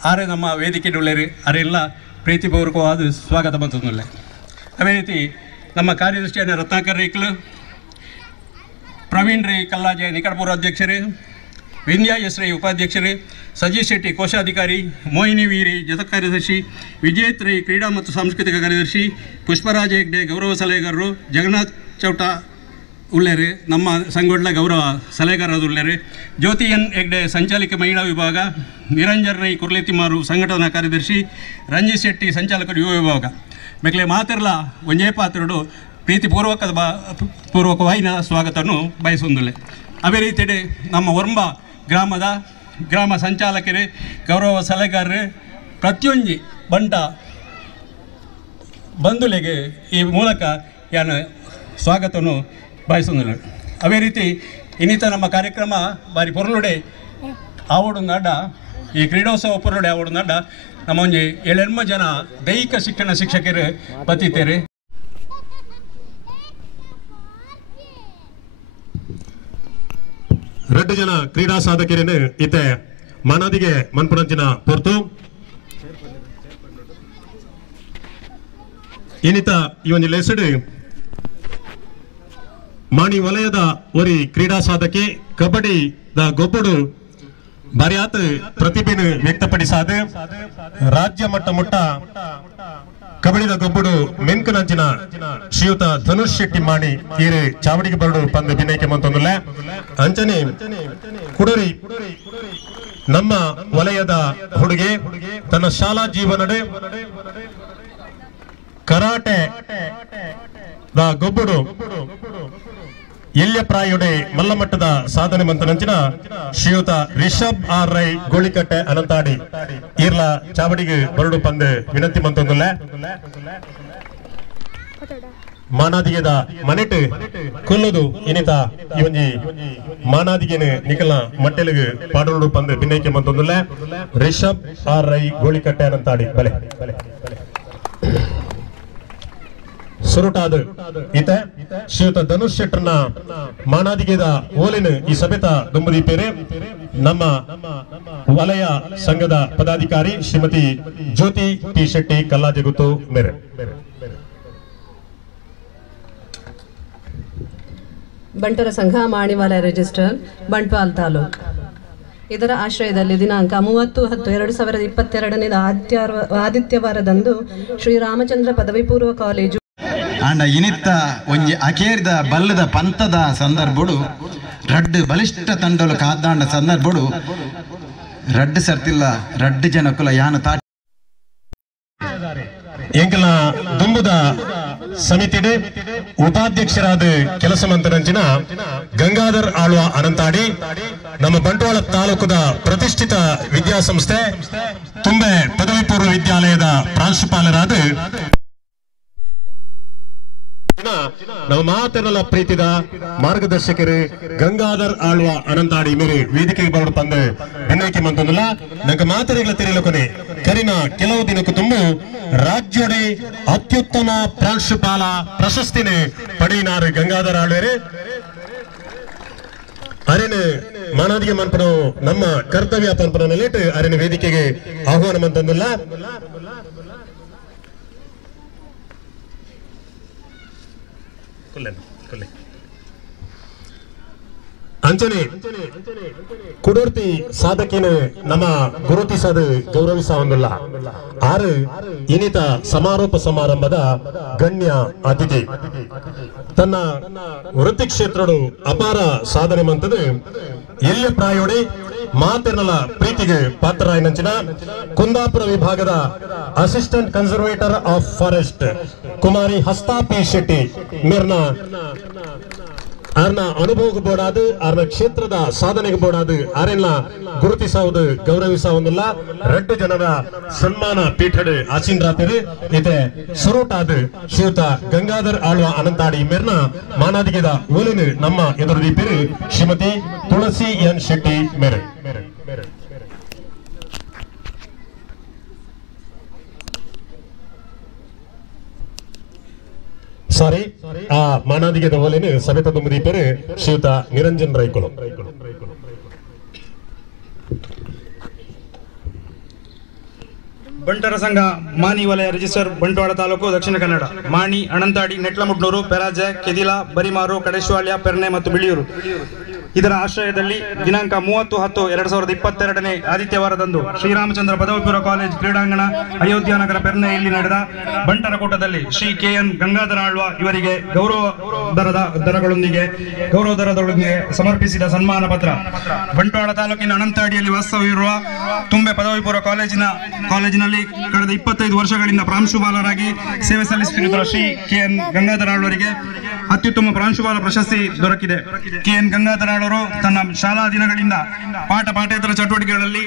ಆರೇ ನಮ್ಮ ವೇದಿಕೆ ಉಳ್ಳೇರಿ ಅರೆಲ್ಲ ಪ್ರೀತಿಪೂರ್ವಕವಾದ ಸ್ವಾಗತ ಬಂತಂದಿಲ್ಲ. ಅದೇ ರೀತಿ ನಮ್ಮ ಕಾರ್ಯದರ್ಶಿயான ರತ್ನಾಕರ್ ರೈಕ್ಲು ಪ್ರವೀಣ್ ರೈ ಕಲ್ಲಾಜೆ ನಿಕಟಪೂರ್ವ ಅಧ್ಯಕ್ಷರು ವಿಂಧ್ಯ ಎಸ್ ರೈ ಉಪಾಧ್ಯಕ್ಷರು ಸಜೀಶ್ ಶೆಟ್ಟಿ ಕೋಶಾಧಿಕಾರಿ ಮೋಹಿನಿ ವೀರಿ ಜತ ಕಾರ್ಯದರ್ಶಿ ವಿಜೇತ್ ರೈ ಕ್ರೀಡಾ ಮತ್ತು ಸಾಂಸ್ಕೃತಿಕ ಕಾರ್ಯದರ್ಶಿ ಪುಷ್ಪರಾಜ ಹೆಗ್ಡೆ ಗೌರವ ಸಲಹೆಗಾರರು ಜಗನ್ನಾಥ್ ಚೌಟ ಉಳ್ಳೇರು ನಮ್ಮ ಸಂಘಟನ ಗೌರವ ಸಲಹೆಗಾರರು ಉಳ್ಳೇರು ಜ್ಯೋತಿ ಎನ್ ಹೆಗ್ಡೆ ಸಂಚಾಲಕ ಮಹಿಳಾ ವಿಭಾಗ ನಿರಂಜನ್ ರೈ ಕುರ್ಲೆತಿಮಾರು ಸಂಘಟನಾ ಕಾರ್ಯದರ್ಶಿ ರಂಜಿತ್ ಶೆಟ್ಟಿ ಸಂಚಾಲಕರು ಯುವ ವಿಭಾಗ ಮೇಕ್ಲೆ ಮಾತಿರಲ ಒಂಜೇ ಪಾತ್ರಡು ಪೂರ್ವಕವಾಯಿನ ಸ್ವಾಗತವನ್ನು ಬಯಸೊಂದಿಲ್ಲ. ಅದೇ ರೀತಿ ನಮ್ಮ ವರ್ಂಬ ಗ್ರಾಮದ ಗ್ರಾಮ ಸಂಚಾಲಕರು ಗೌರವ ಸಲಹೆಗಾರರು ಪ್ರತಿಯೊಂದು ಬಂಟ ಬಂಧುಲೆಗೆ ಈ ಮೂಲಕ ಯಾನು ಸ್ವಾಗತವನ್ನು ಬಯಸೊಂದಿಲ್ಲ. ಅದೇ ರೀತಿ ಇನ್ನಿತ ನಮ್ಮ ಕಾರ್ಯಕ್ರಮ ಬಾರಿ ಪೊರಲುಡೆ ಆವಡುಂದಾಡ ಈ ಕ್ರೀಡೋತ್ಸವ ಪೊರಲುಡೆ ಆವಡುಂದಾಡ ನಮ್ಮ ಒಂಜಿ 7 ಜನ ದೈಹಿಕ ಶಿಕ್ಷಣ ಶಿಕ್ಷಕರು ಬತ್ತಿದ್ದೇವೆ. 2 ಜನ ಕ್ರೀಡಾ ಸಾಧಕರನ್ನು ಇತ್ತೆ ಮಾನಾದಿಗೆ ಮನ್ಪುರಂಚಿನ ಪೊರ್ತು ಇನ್ನಿತ ಈ ಒಂದು ಲೆಸಡ್ ಮಾಣಿ ವಲಯದ ಒರಿ ಕ್ರೀಡಾ ಸಾಧಕಿ ಕಬಡ್ಡಿ ದ ಗೊಬ್ಬಡು ಬಾರಿಯಾತ ಪ್ರತಿಭೆಯನ್ನು ವ್ಯಕ್ತಪಡಿಸಾದ ರಾಜ್ಯ ಮಟ್ಟ ಕಬಡ್ಡಿದ ಗೊಬ್ಬಡು ಮೆನ್ಕನಂಚಿನ ಶ್ರೀಯುತ ಧನುಷ್ ಶೆಟ್ಟಿ ಮಾಡಿ ಈರೆ ಚಾವಡಿಗೆ ಬರಡು ಪಂದ ಭಿನ್ನೈಕೆ ಮಂತೊಂದಿಲ್ಲ. ಅಂಚನೆ ಕುಡರಿ ನಮ್ಮ ವಲಯದ ಹುಡುಗಿ ತನ್ನ ಶಾಲಾ ಜೀವನಡೆ ಕರಾಟೆ ದ ಗೊಬ್ಬಡು ಎಲ್ಯಪ್ರಾಯುಡೆ ಮಲ್ಲಮಟ್ಟದ ಸಾಧನೆ ಮಂತನಂಚಿನ ಶ್ರೀಯುತ ರಿಷಬ್ ಆರ್ ರೈ ಗೋಳಿಕಟ್ಟೆ ಅನಂತಾಡಿ ಈರ್ಲ ಚಾವಡಿಗೆ ಬರಡು ಪಂದೆ ವಿನಂತಿ ಮಂತೊಂದಿಲ್ಲ. ಮಾನಾದಿಗೆದ ಮನೆಟ್ ಕೊಲ್ಲುದು ಇನ್ನಿತ ಈ ಒಂಜಿ ಮಾನಾದಿಗೆನ ನಿಕಲ್ನ ಮಟ್ಟೆಲಿಗೆ ಪಾಡೋಡು ಪಂದೆ ಭಿನ್ನೈಕೆ ಮಂತೊಂದಿಲ್ಲ. ರಿಷಬ್ ಆರ್ ರೈ ಗೋಳಿಕಟ್ಟೆ ಅನಂತಾಡಿ ಬಲೆ ಸುರುಟಾದ ಈತ ಶ್ರೀಯುತ ಧನುಷ್ ಶೆಟ್ಟರ್ನ ಮಾನಾದಿಗೆದ ಓಲಿನ ಈ ಸಭೆತ ದುಂಬದೀಪೇರೆ ನಮ್ಮ ವಲಯ ಸಂಘದ ಪದಾಧಿಕಾರಿ ಶ್ರೀಮತಿ ಜ್ಯೋತಿ ಟಿ ಶೆಟ್ಟಿ ಕಲ್ಲಾಜಗುತ್ತು ಮೇರೆ. ಬಂಟರ ಸಂಘ ಮಾಣಿವಾಲ ರಿಜಿಸ್ಟರ್ ಬಂಟ್ವಾಲ್ ತಾಲೂಕ್ ಇದರ ಆಶ್ರಯದಲ್ಲಿ ದಿನಾಂಕ 30/10/2022 ಆದಿತ್ಯವಾರದಂದು ಶ್ರೀರಾಮಚಂದ್ರ ಪದವಿ ಪೂರ್ವ ಕಾಲೇಜು ಆಂಡ ಇನಿತ್ತ ಒಂಜಿ ಅಕೇರಿದ ಬಲ್ಲದ ಪಂತದ ಸಂದರ್ಭಡು ರಡ್ಡು ಬಲಿಷ್ಠ ತಂಡಲು ಕಾದಾಂಡ ಸಂದರ್ಭಡು ರಡ್ಡು ಸರ್ತಿಲ್ಲ ರಡ್ಡು ಜನಕ್ಕುಲ ಯಾನ ತಾ ಎಂಕಲ ದುಂಬುದ ಸಮಿತಿಡೆ ಉಪಾಧ್ಯಕ್ಷರಾದ ಕೆಲಸ ಮಂತ್ರಂಚಿನ ಗಂಗಾಧರ್ ಆಳ್ವ ಅನಂತಾಡಿ ನಮ್ಮ ಬಂಟ್ವಾಳ ತಾಲೂಕದ ಪ್ರತಿಷ್ಠಿತ ವಿದ್ಯಾಸಂಸ್ಥೆ ತುಂಬೆ ಪದವಿ ಪೂರ್ವ ವಿದ್ಯಾಲಯದ ಪ್ರಾಂಶುಪಾಲರಾದ ನಾವು ಮಾತೆರಲ ಪ್ರೀತಿದ ಮಾರ್ಗದರ್ಶಕರು ಗಂಗಾಧರ್ ಆಳ್ವ ಅನಂತಾಡಿ ಮೇರೆ ವೇದಿಕೆಗೆ ಬರಡು ತಂದೆ ಭಿನ್ನೈಕೆ ಮಂತೊಂದಿಲ್ಲ. ನಂಗೆ ಮಾತೆರೆಗಳ ತೆರೆಯಲಕೊನೆ ಕರಿನ ಕೆಲವು ದಿನಕ್ಕೂ ತುಂಬ ರಾಜ್ಯೋಡೆ ಅತ್ಯುತ್ತಮ ಪ್ರಾಂಶುಪಾಲ ಪ್ರಶಸ್ತಿನೇ ಪಡೆಯಿನಾರು ಗಂಗಾಧರ್ ಆಳ್ವೇರೆ. ಅರೇನು ಮಾನಾದಿಗೆ ಮನ್ಪನ ನಮ್ಮ ಕರ್ತವ್ಯ ಪನ್ಪನ ನೆಲೆಟ್ ಅರೇನು ವೇದಿಕೆಗೆ ಆಹ್ವಾನ ಮಂತಂದಿಲ್ಲ. ಅಂಚನೆ ಕುಡೂರ್ತಿ ಸಾಧಕಿನ ನಮ್ಮ ಗುರುತಿಸದ ಗೌರವಿಸ ಒಂದಿಲ್ಲ. ಆರು ಇನ್ನಿತ ಸಮಾರೋಪ ಸಮಾರಂಭದ ಗಣ್ಯ ಅತಿಥಿ ತನ್ನ ವೃತ್ತಿ ಕ್ಷೇತ್ರಡು ಅಪಾರ ಸಾಧನೆ ಮಂತದ ಎಲ್ಲ ಪ್ರಾಯೋಡಿ ಮಾತೆರ್ನಲ ಪ್ರೀತಿಗೆ ಪಾತ್ರರಾಯನಂಚಿನ ಕುಂದಾಪುರ ವಿಭಾಗದ assistant conservator of forest Kumari Hasta P Shetty ಮೇರ್ನ ಆರ್ನ ಅನುಭವಕ್ಕೆ ಬೋಡಾದು ಆರ್ನ ಕ್ಷೇತ್ರದ ಸಾಧನೆಗೆ ಬೋಡಾದು ಆರೆಲ್ಲ ಗುರುತಿಸುವುದು ಗೌರವಿಸುವುದಿಲ್ಲ. 2 ಜನರ ಸನ್ಮಾನ ಪೀಠಡ್ ಆಚೀನರಾತಿರು ಇತೆ ಸುರುಟಾದ ಶ್ರೀಯುತ ಗಂಗಾಧರ್ ಆಳ್ವ ಅನಂತಾಡಿ ಮೇರ್ನ ಮಾನಾದಿಗೆದ ಓಲಿನ ನಮ್ಮ ಎದುರುದೀಪಿರು ಶ್ರೀಮತಿ ತುಳಸಿ ಎನ್ ಶೆಟ್ಟಿ ಮೇರೆ. ಸಾರಿ ಆ ಮಾನಾದಿಗೆದ ಓಲಿನ ಸಭೆತ ತುಂಬದೀಪರು ಶ್ರೀಯುತ ನಿರಂಜನ್ ರೈಕುಲು. ಬಂಟರ ಸಂಘ ಮಾನಿ ವಲಯ ರಿಜಿಸ್ಟರ್ ಬಂಟ್ವಾಳ ತಾಲೂಕು ದಕ್ಷಿಣ ಕನ್ನಡ. ಮಾಣಿ, ಅಣಂತಾಡಿ, ನೆಟ್ಲಮುಡ್ನೂರು, ಪೆರಾಜೆ, ಕೆದಿಲ, ಬರಿಮಾರು, ಕಡೇಶ್ವಾಳ್ಯ, ಪೆರ್ನೆ ಮತ್ತು ಬಿಳಿಯೂರು ಇದರ ಆಶ್ರಯದಲ್ಲಿ ದಿನಾಂಕ 30/10/2022 ಆದಿತ್ಯವಾರದಂದು ಶ್ರೀರಾಮಚಂದ್ರ ಪದವಿಪೂರ್ವ ಕಾಲೇಜ್ ಕ್ರೀಡಾಂಗಣ ಅಯೋಧ್ಯ ನಗರ ಪೆರ್ನೆಯಲ್ಲಿ ನಡೆದ ಬಂಟರ ಕೂಟದಲ್ಲಿ ಶ್ರೀ KN ಗಂಗಾಧರ ಆಳ್ವ ಇವರಿಗೆ ಗೌರವ ದರದೊಂದಿಗೆ ಸಮರ್ಪಿಸಿದ ಸನ್ಮಾನ ಪತ್ರ. ಬಂಟ್ವಾಳ ತಾಲೂಕಿನ ಅಣಂತಾಡಿಯಲ್ಲಿ ವಾಸ್ತವ್ಯವಿರುವ ತುಂಬೆ ಪದವಿ ಪೂರ್ವ ಕಾಲೇಜಿನಲ್ಲಿ ಕಳೆದ 25 ವರ್ಷಗಳಿಂದ ಪ್ರಾಂಶುಪಾಲರಾಗಿ ಸೇವೆ ಸಲ್ಲಿಸುತ್ತಿರುವ ಶ್ರೀ KN ಗಂಗಾಧರ ಆಳ್ವರಿಗೆ ಅತ್ಯುತ್ತಮ ಪ್ರಾಂಶುಪಾಲ ಪ್ರಶಸ್ತಿ ದೊರಕಿದೆ. KN ಗಂಗಾಧರ ಆಳ್ವರು ತನ್ನ ಶಾಲಾ ದಿನಗಳಿಂದ ಪಾಠೇತರ ಚಟುವಟಿಕೆಗಳಲ್ಲಿ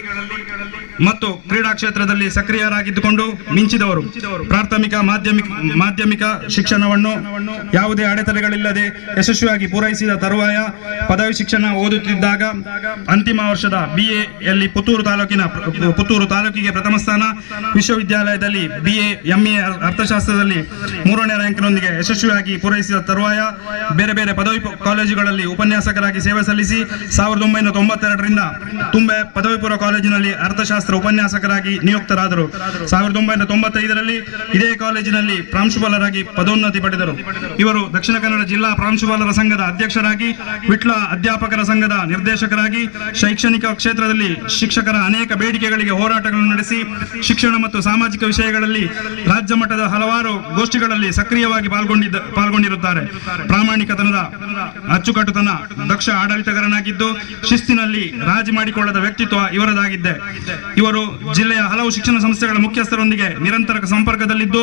ಮತ್ತು ಕ್ರೀಡಾ ಕ್ಷೇತ್ರದಲ್ಲಿ ಸಕ್ರಿಯರಾಗಿದ್ದುಕೊಂಡು ಮಿಂಚಿದವರು. ಪ್ರಾಥಮಿಕ ಮಾಧ್ಯಮಿಕ ಶಿಕ್ಷಣವನ್ನು ಯಾವುದೇ ಅಡೆತಡೆಗಳಿಲ್ಲದೆ ಯಶಸ್ವಿಯಾಗಿ ಪೂರೈಸಿದ ತರುವಾಯ ಪದವಿ ಶಿಕ್ಷಣ ಓದುತ್ತಿದ್ದಾಗ ಅಂತಿಮ ವರ್ಷದ BA ಯಲ್ಲಿ ಪುತ್ತೂರು ತಾಲೂಕಿಗೆ ಪ್ರಥಮ ಸ್ಥಾನ, ವಿಶ್ವವಿದ್ಯಾಲಯದಲ್ಲಿ BA MA ಅರ್ಥಶಾಸ್ತ್ರದಲ್ಲಿ 3ನೇ ರ್ಯಾಂಕ್ನೊಂದಿಗೆ ಯಶಸ್ವಿಯಾಗಿ ಪೂರೈಸಿದ ತರುವಾಯ ಬೇರೆ ಬೇರೆ ಪದವಿ ಕಾಲೇಜುಗಳಲ್ಲಿ ಉಪನ್ಯಾಸಕರಾಗಿ ಸೇವೆ ಸಲ್ಲಿಸಿ 1992ರಿಂದ ತುಂಬೆ ಪದವಿ ಪೂರ್ವ ಕಾಲೇಜಿನಲ್ಲಿ ಅರ್ಥಶಾಸ್ತ್ರ ಉಪನ್ಯಾಸಕರಾಗಿ ನಿಯುಕ್ತರಾದರು. 1995ರಲ್ಲಿ ಇದೇ ಕಾಲೇಜಿನಲ್ಲಿ ಪ್ರಾಂಶುಪಾಲರಾಗಿ ಪದೋನ್ನತಿ ಪಡೆದರು. ಇವರು ದಕ್ಷಿಣ ಕನ್ನಡ ಜಿಲ್ಲಾ ಪ್ರಾಂಶುಪಾಲರ ಸಂಘದ ಅಧ್ಯಕ್ಷರಾಗಿ, ವಿಟ್ಲ ಅಧ್ಯಾಪಕರ ಸಂಘದ ನಿರ್ದೇಶಕರಾಗಿ, ಶೈಕ್ಷಣಿಕ ಕ್ಷೇತ್ರದಲ್ಲಿ ಶಿಕ್ಷಕರ ಅನೇಕ ಬೇಡಿಕೆಗಳಿಗೆ ಹೋರಾಟಗಳನ್ನು ನಡೆಸಿ ಶಿಕ್ಷಣ ಮತ್ತು ಸಾಮಾಜಿಕ ವಿಷಯಗಳಲ್ಲಿ ರಾಜ್ಯ ಮಟ್ಟದ ಹಲವಾರು ಗೋಷ್ಠಿಗಳಲ್ಲಿ ಸಕ್ರಿಯವಾಗಿ ಪಾಲ್ಗೊಂಡಿರುತ್ತಾರೆ. ಪ್ರಾಮಾಣಿಕತನದ ಅಚ್ಚುಕಟ್ಟುತನ, ದಕ್ಷ ಆಡಳಿತಗಾರನಾಗಿದ್ದು ಶಿಸ್ತಿನಲ್ಲಿ ರಾಜಿ ಮಾಡಿಕೊಳ್ಳದ ವ್ಯಕ್ತಿತ್ವ ಇವರದಾಗಿದ್ದೆ. ಇವರು ಜಿಲ್ಲೆಯ ಹಲವು ಶಿಕ್ಷಣ ಸಂಸ್ಥೆಗಳ ಮುಖ್ಯಸ್ಥರೊಂದಿಗೆ ನಿರಂತರ ಸಂಪರ್ಕದಲ್ಲಿದ್ದು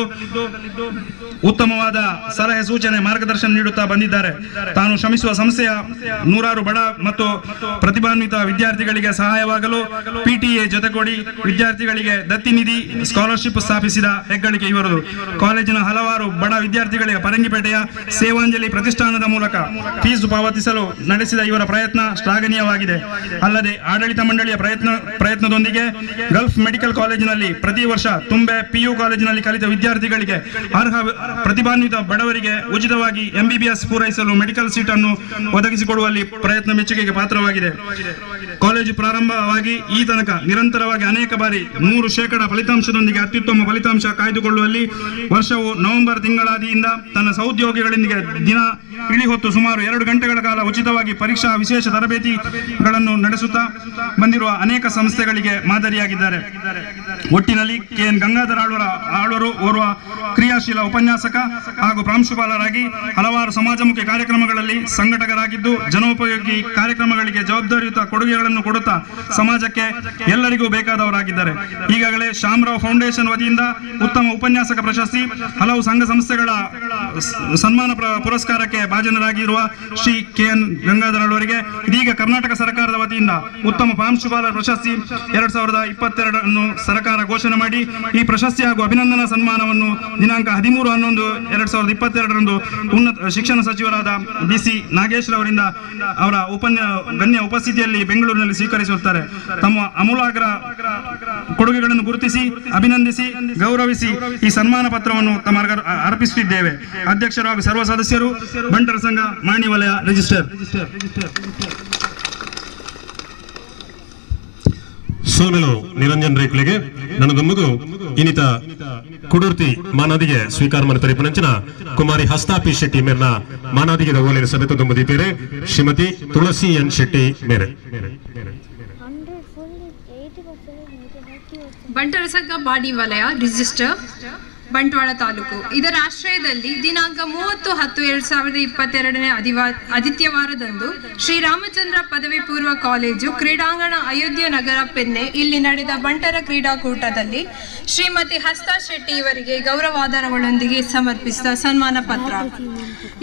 ಉತ್ತಮವಾದ ಸಲಹೆ ಸೂಚನೆ ಮಾರ್ಗದರ್ಶನ ನೀಡುತ್ತಾ ಬಂದಿದ್ದಾರೆ. ತಾನು ಶ್ರಮಿಸುವ ಸಂಸ್ಥೆಯ 100 ಬಡ ಮತ್ತು ಪ್ರತಿಭಾನ್ವಿತ ವಿದ್ಯಾರ್ಥಿಗಳಿಗೆ ಸಹಾಯವಾಗಲು PTA ಜೊತೆಗೂಡಿ ವಿದ್ಯಾರ್ಥಿಗಳಿಗೆ ದತ್ತಿ ನಿಧಿ ಸ್ಕಾಲರ್ಶಿಪ್ ಸ್ಥಾಪಿಸಿದ ಹೆಗ್ಗಳಿಕೆ ಇವರದು. ಕಾಲೇಜಿನ ಹಲವಾರು ಬಡ ವಿದ್ಯಾರ್ಥಿಗಳಿಗೆ ಪರಂಗಿಪೇಟೆಯ ಸೇವಾಂಜಲಿ ಪ್ರತಿಷ್ಠಾನದ ಮೂಲಕ ಫೀಸು ಪಾವತಿಸಲು ನಡೆಸಿದ ಇವರ ಪ್ರಯತ್ನ ಶ್ಲಾಘನೀಯವಾಗಿದೆ. ಅಲ್ಲದೆ ಆಡಳಿತ ಮಂಡಳಿಯ ಪ್ರಯತ್ನದೊಂದಿಗೆ ಗಲ್ಫ್ ಮೆಡಿಕಲ್ ಕಾಲೇಜಿನಲ್ಲಿ ಪ್ರತಿ ವರ್ಷ ತುಂಬೆ PU ಕಾಲೇಜಿನಲ್ಲಿ ಕಲಿತ ವಿದ್ಯಾರ್ಥಿಗಳಿಗೆ ಅರ್ಹ ಪ್ರತಿಭಾನ್ವಿತ ಬಡವರಿಗೆ ಉಚಿತವಾಗಿ MBBS ಪೂರೈಸಲು ಮೆಡಿಕಲ್ ಸೀಟ್ ಅನ್ನು ಒದಗಿಸಿಕೊಡುವಲ್ಲಿ ಪ್ರಯತ್ನ ಮೆಚ್ಚುಗೆಗೆ ಪಾತ್ರವಾಗಿದೆ. ಕಾಲೇಜು ಪ್ರಾರಂಭವಾಗಿ ಈ ತನಕ ನಿರಂತರವಾಗಿ ಅನೇಕ ಬಾರಿ 100% ಫಲಿತಾಂಶದೊಂದಿಗೆ ಅತ್ಯುತ್ತಮ ಫಲಿತಾಂಶ ಕಾಯ್ದುಕೊಳ್ಳುವಲ್ಲಿ ವರ್ಷವು ನವೆಂಬರ್ ತಿಂಗಳಾದಿಯಿಂದ ತನ್ನ ಸಹೋದ್ಯೋಗಿಗಳೊಂದಿಗೆ ದಿನ ಇಳಿ ಹೊತ್ತು ಸುಮಾರು 2 ಗಂಟೆಗಳ ಕಾಲ ಉಚಿತವಾಗಿ ಪರೀಕ್ಷಾ ವಿಶೇಷ ತರಬೇತಿಗಳನ್ನು ನಡೆಸುತ್ತಾ ಬಂದಿರುವ ಅನೇಕ ಸಂಸ್ಥೆಗಳಿಗೆ ಮಾದರಿಯಾಗಿದ್ದಾರೆ. ಒಟ್ಟಿನಲ್ಲಿ KN ಗಂಗಾಧರ ಆಳ್ವರು ಓರ್ವ ಕ್ರಿಯಾಶೀಲ ಉಪನ್ಯಾಸಕ ಹಾಗೂ ಪ್ರಾಂಶುಪಾಲರಾಗಿ ಹಲವಾರು ಸಮಾಜಮುಖಿ ಕಾರ್ಯಕ್ರಮಗಳಲ್ಲಿ ಸಂಘಟಕರಾಗಿದ್ದು ಜನೋಪಯೋಗಿ ಕಾರ್ಯಕ್ರಮಗಳಿಗೆ ಜವಾಬ್ದಾರಿಯುತ ಕೊಡುಗೆಗಳನ್ನು ಕೊಡುತ್ತಾ ಸಮಾಜಕ್ಕೆ ಎಲ್ಲರಿಗೂ ಬೇಕಾದವರಾಗಿದ್ದಾರೆ. ಈಗಾಗಲೇ ಶ್ಯಾಮರಾವ್ ಫೌಂಡೇಶನ್ ವತಿಯಿಂದ ಉತ್ತಮ ಉಪನ್ಯಾಸಕ ಪ್ರಶಸ್ತಿ, ಹಲವು ಸಂಘ ಸಂಸ್ಥೆಗಳ ಸನ್ಮಾನ ಪುರಸ್ಕಾರಕ್ಕೆ ಭಾಜನರಾಗಿರುವ ಶ್ರೀ KN ಗಂಗಾಧರ ಆಳ್ವರಿಗೆ ಇದೀಗ ಕರ್ನಾಟಕ ಸರ್ಕಾರದ ವತಿಯಿಂದ ಉತ್ತಮ ಪ್ರಾಂಶುಪಾಲರ ಪ್ರಶಸ್ತಿ 2022 ಸರ್ಕಾರ ಘೋಷಣೆ ಮಾಡಿ ಈ ಪ್ರಶಸ್ತಿ ಹಾಗೂ ಅಭಿನಂದನಾ ಸನ್ಮಾನವನ್ನು ದಿನಾಂಕ 13/11/2022 ಉನ್ನತ ಶಿಕ್ಷಣ ಸಚಿವರಾದ DC ನಾಗೇಶ್ ಅವರಿಂದ ಅವರ ಗಣ್ಯ ಉಪಸ್ಥಿತಿಯಲ್ಲಿ ಬೆಂಗಳೂರಿನಲ್ಲಿ ಸ್ವೀಕರಿಸುತ್ತಾರೆ. ತಮ್ಮ ಅಮೂಲಾಗ್ರ ಕೊಡುಗೆಗಳನ್ನು ಗುರುತಿಸಿ ಅಭಿನಂದಿಸಿ ಗೌರವಿಸಿ ಈ ಸನ್ಮಾನ ಪತ್ರವನ್ನು ತಮ್ಮ ಅರ್ಪಿಸುತ್ತಿದ್ದೇವೆ. ಅಧ್ಯಕ್ಷರು ಹಾಗೂ ಸರ್ವ ಸದಸ್ಯರು, ಬಂಟರ ಸಂಘ ಮಾಣಿ ವಲಯ ರಿಜಿಸ್ಟರ್. ಸೋಮೆಲು ನಿರಂಜನ್ ರೇಕ್ಲೆಗೆ ನನ್ನ ದುಮ್ಮಗು ಇನಿತ ಕುಡುರ್ತಿ ಮಾನಾದಿಗೆ ಸ್ವೀಕಾರ ಮಾಡಿ ತರಿಪನಂಚಿನ ಕುಮಾರಿ ಹಸ್ತಾ ಪಿ ಶೆಟ್ಟಿ ಮೇರ್ನ ಮಾನಾದಿಗೆ ಓಲಿನ ಸಭೆತ ದುಮ್ಮದಿದ್ದೇರೆ ಶ್ರೀಮತಿ ತುಳಸಿ ಎನ್ ಶೆಟ್ಟಿ ಮೇರೆ ಬಂಟರ ಸಂಘ ಬಾಡಿ ವಲಯ ರಿಜಿಸ್ಟರ್ ಬಂಟ್ವಾಳ ತಾಲೂಕು ಇದರ ಆಶ್ರಯದಲ್ಲಿ ದಿನಾಂಕ 30/10/2022 ಆದಿತ್ಯವಾರದಂದು ಶ್ರೀರಾಮಚಂದ್ರ ಪದವಿ ಪೂರ್ವ ಕಾಲೇಜು ಕ್ರೀಡಾಂಗಣ ಅಯೋಧ್ಯ ನಗರ ಪೆನ್ನೆ ಇಲ್ಲಿ ನಡೆದ ಬಂಟರ ಕ್ರೀಡಾಕೂಟದಲ್ಲಿ ಶ್ರೀಮತಿ ಹಸ್ತಾ ಶೆಟ್ಟಿ ಇವರಿಗೆ ಗೌರವಾಧನಗಳೊಂದಿಗೆ ಸಮರ್ಪಿಸಿದ ಸನ್ಮಾನ ಪತ್ರ.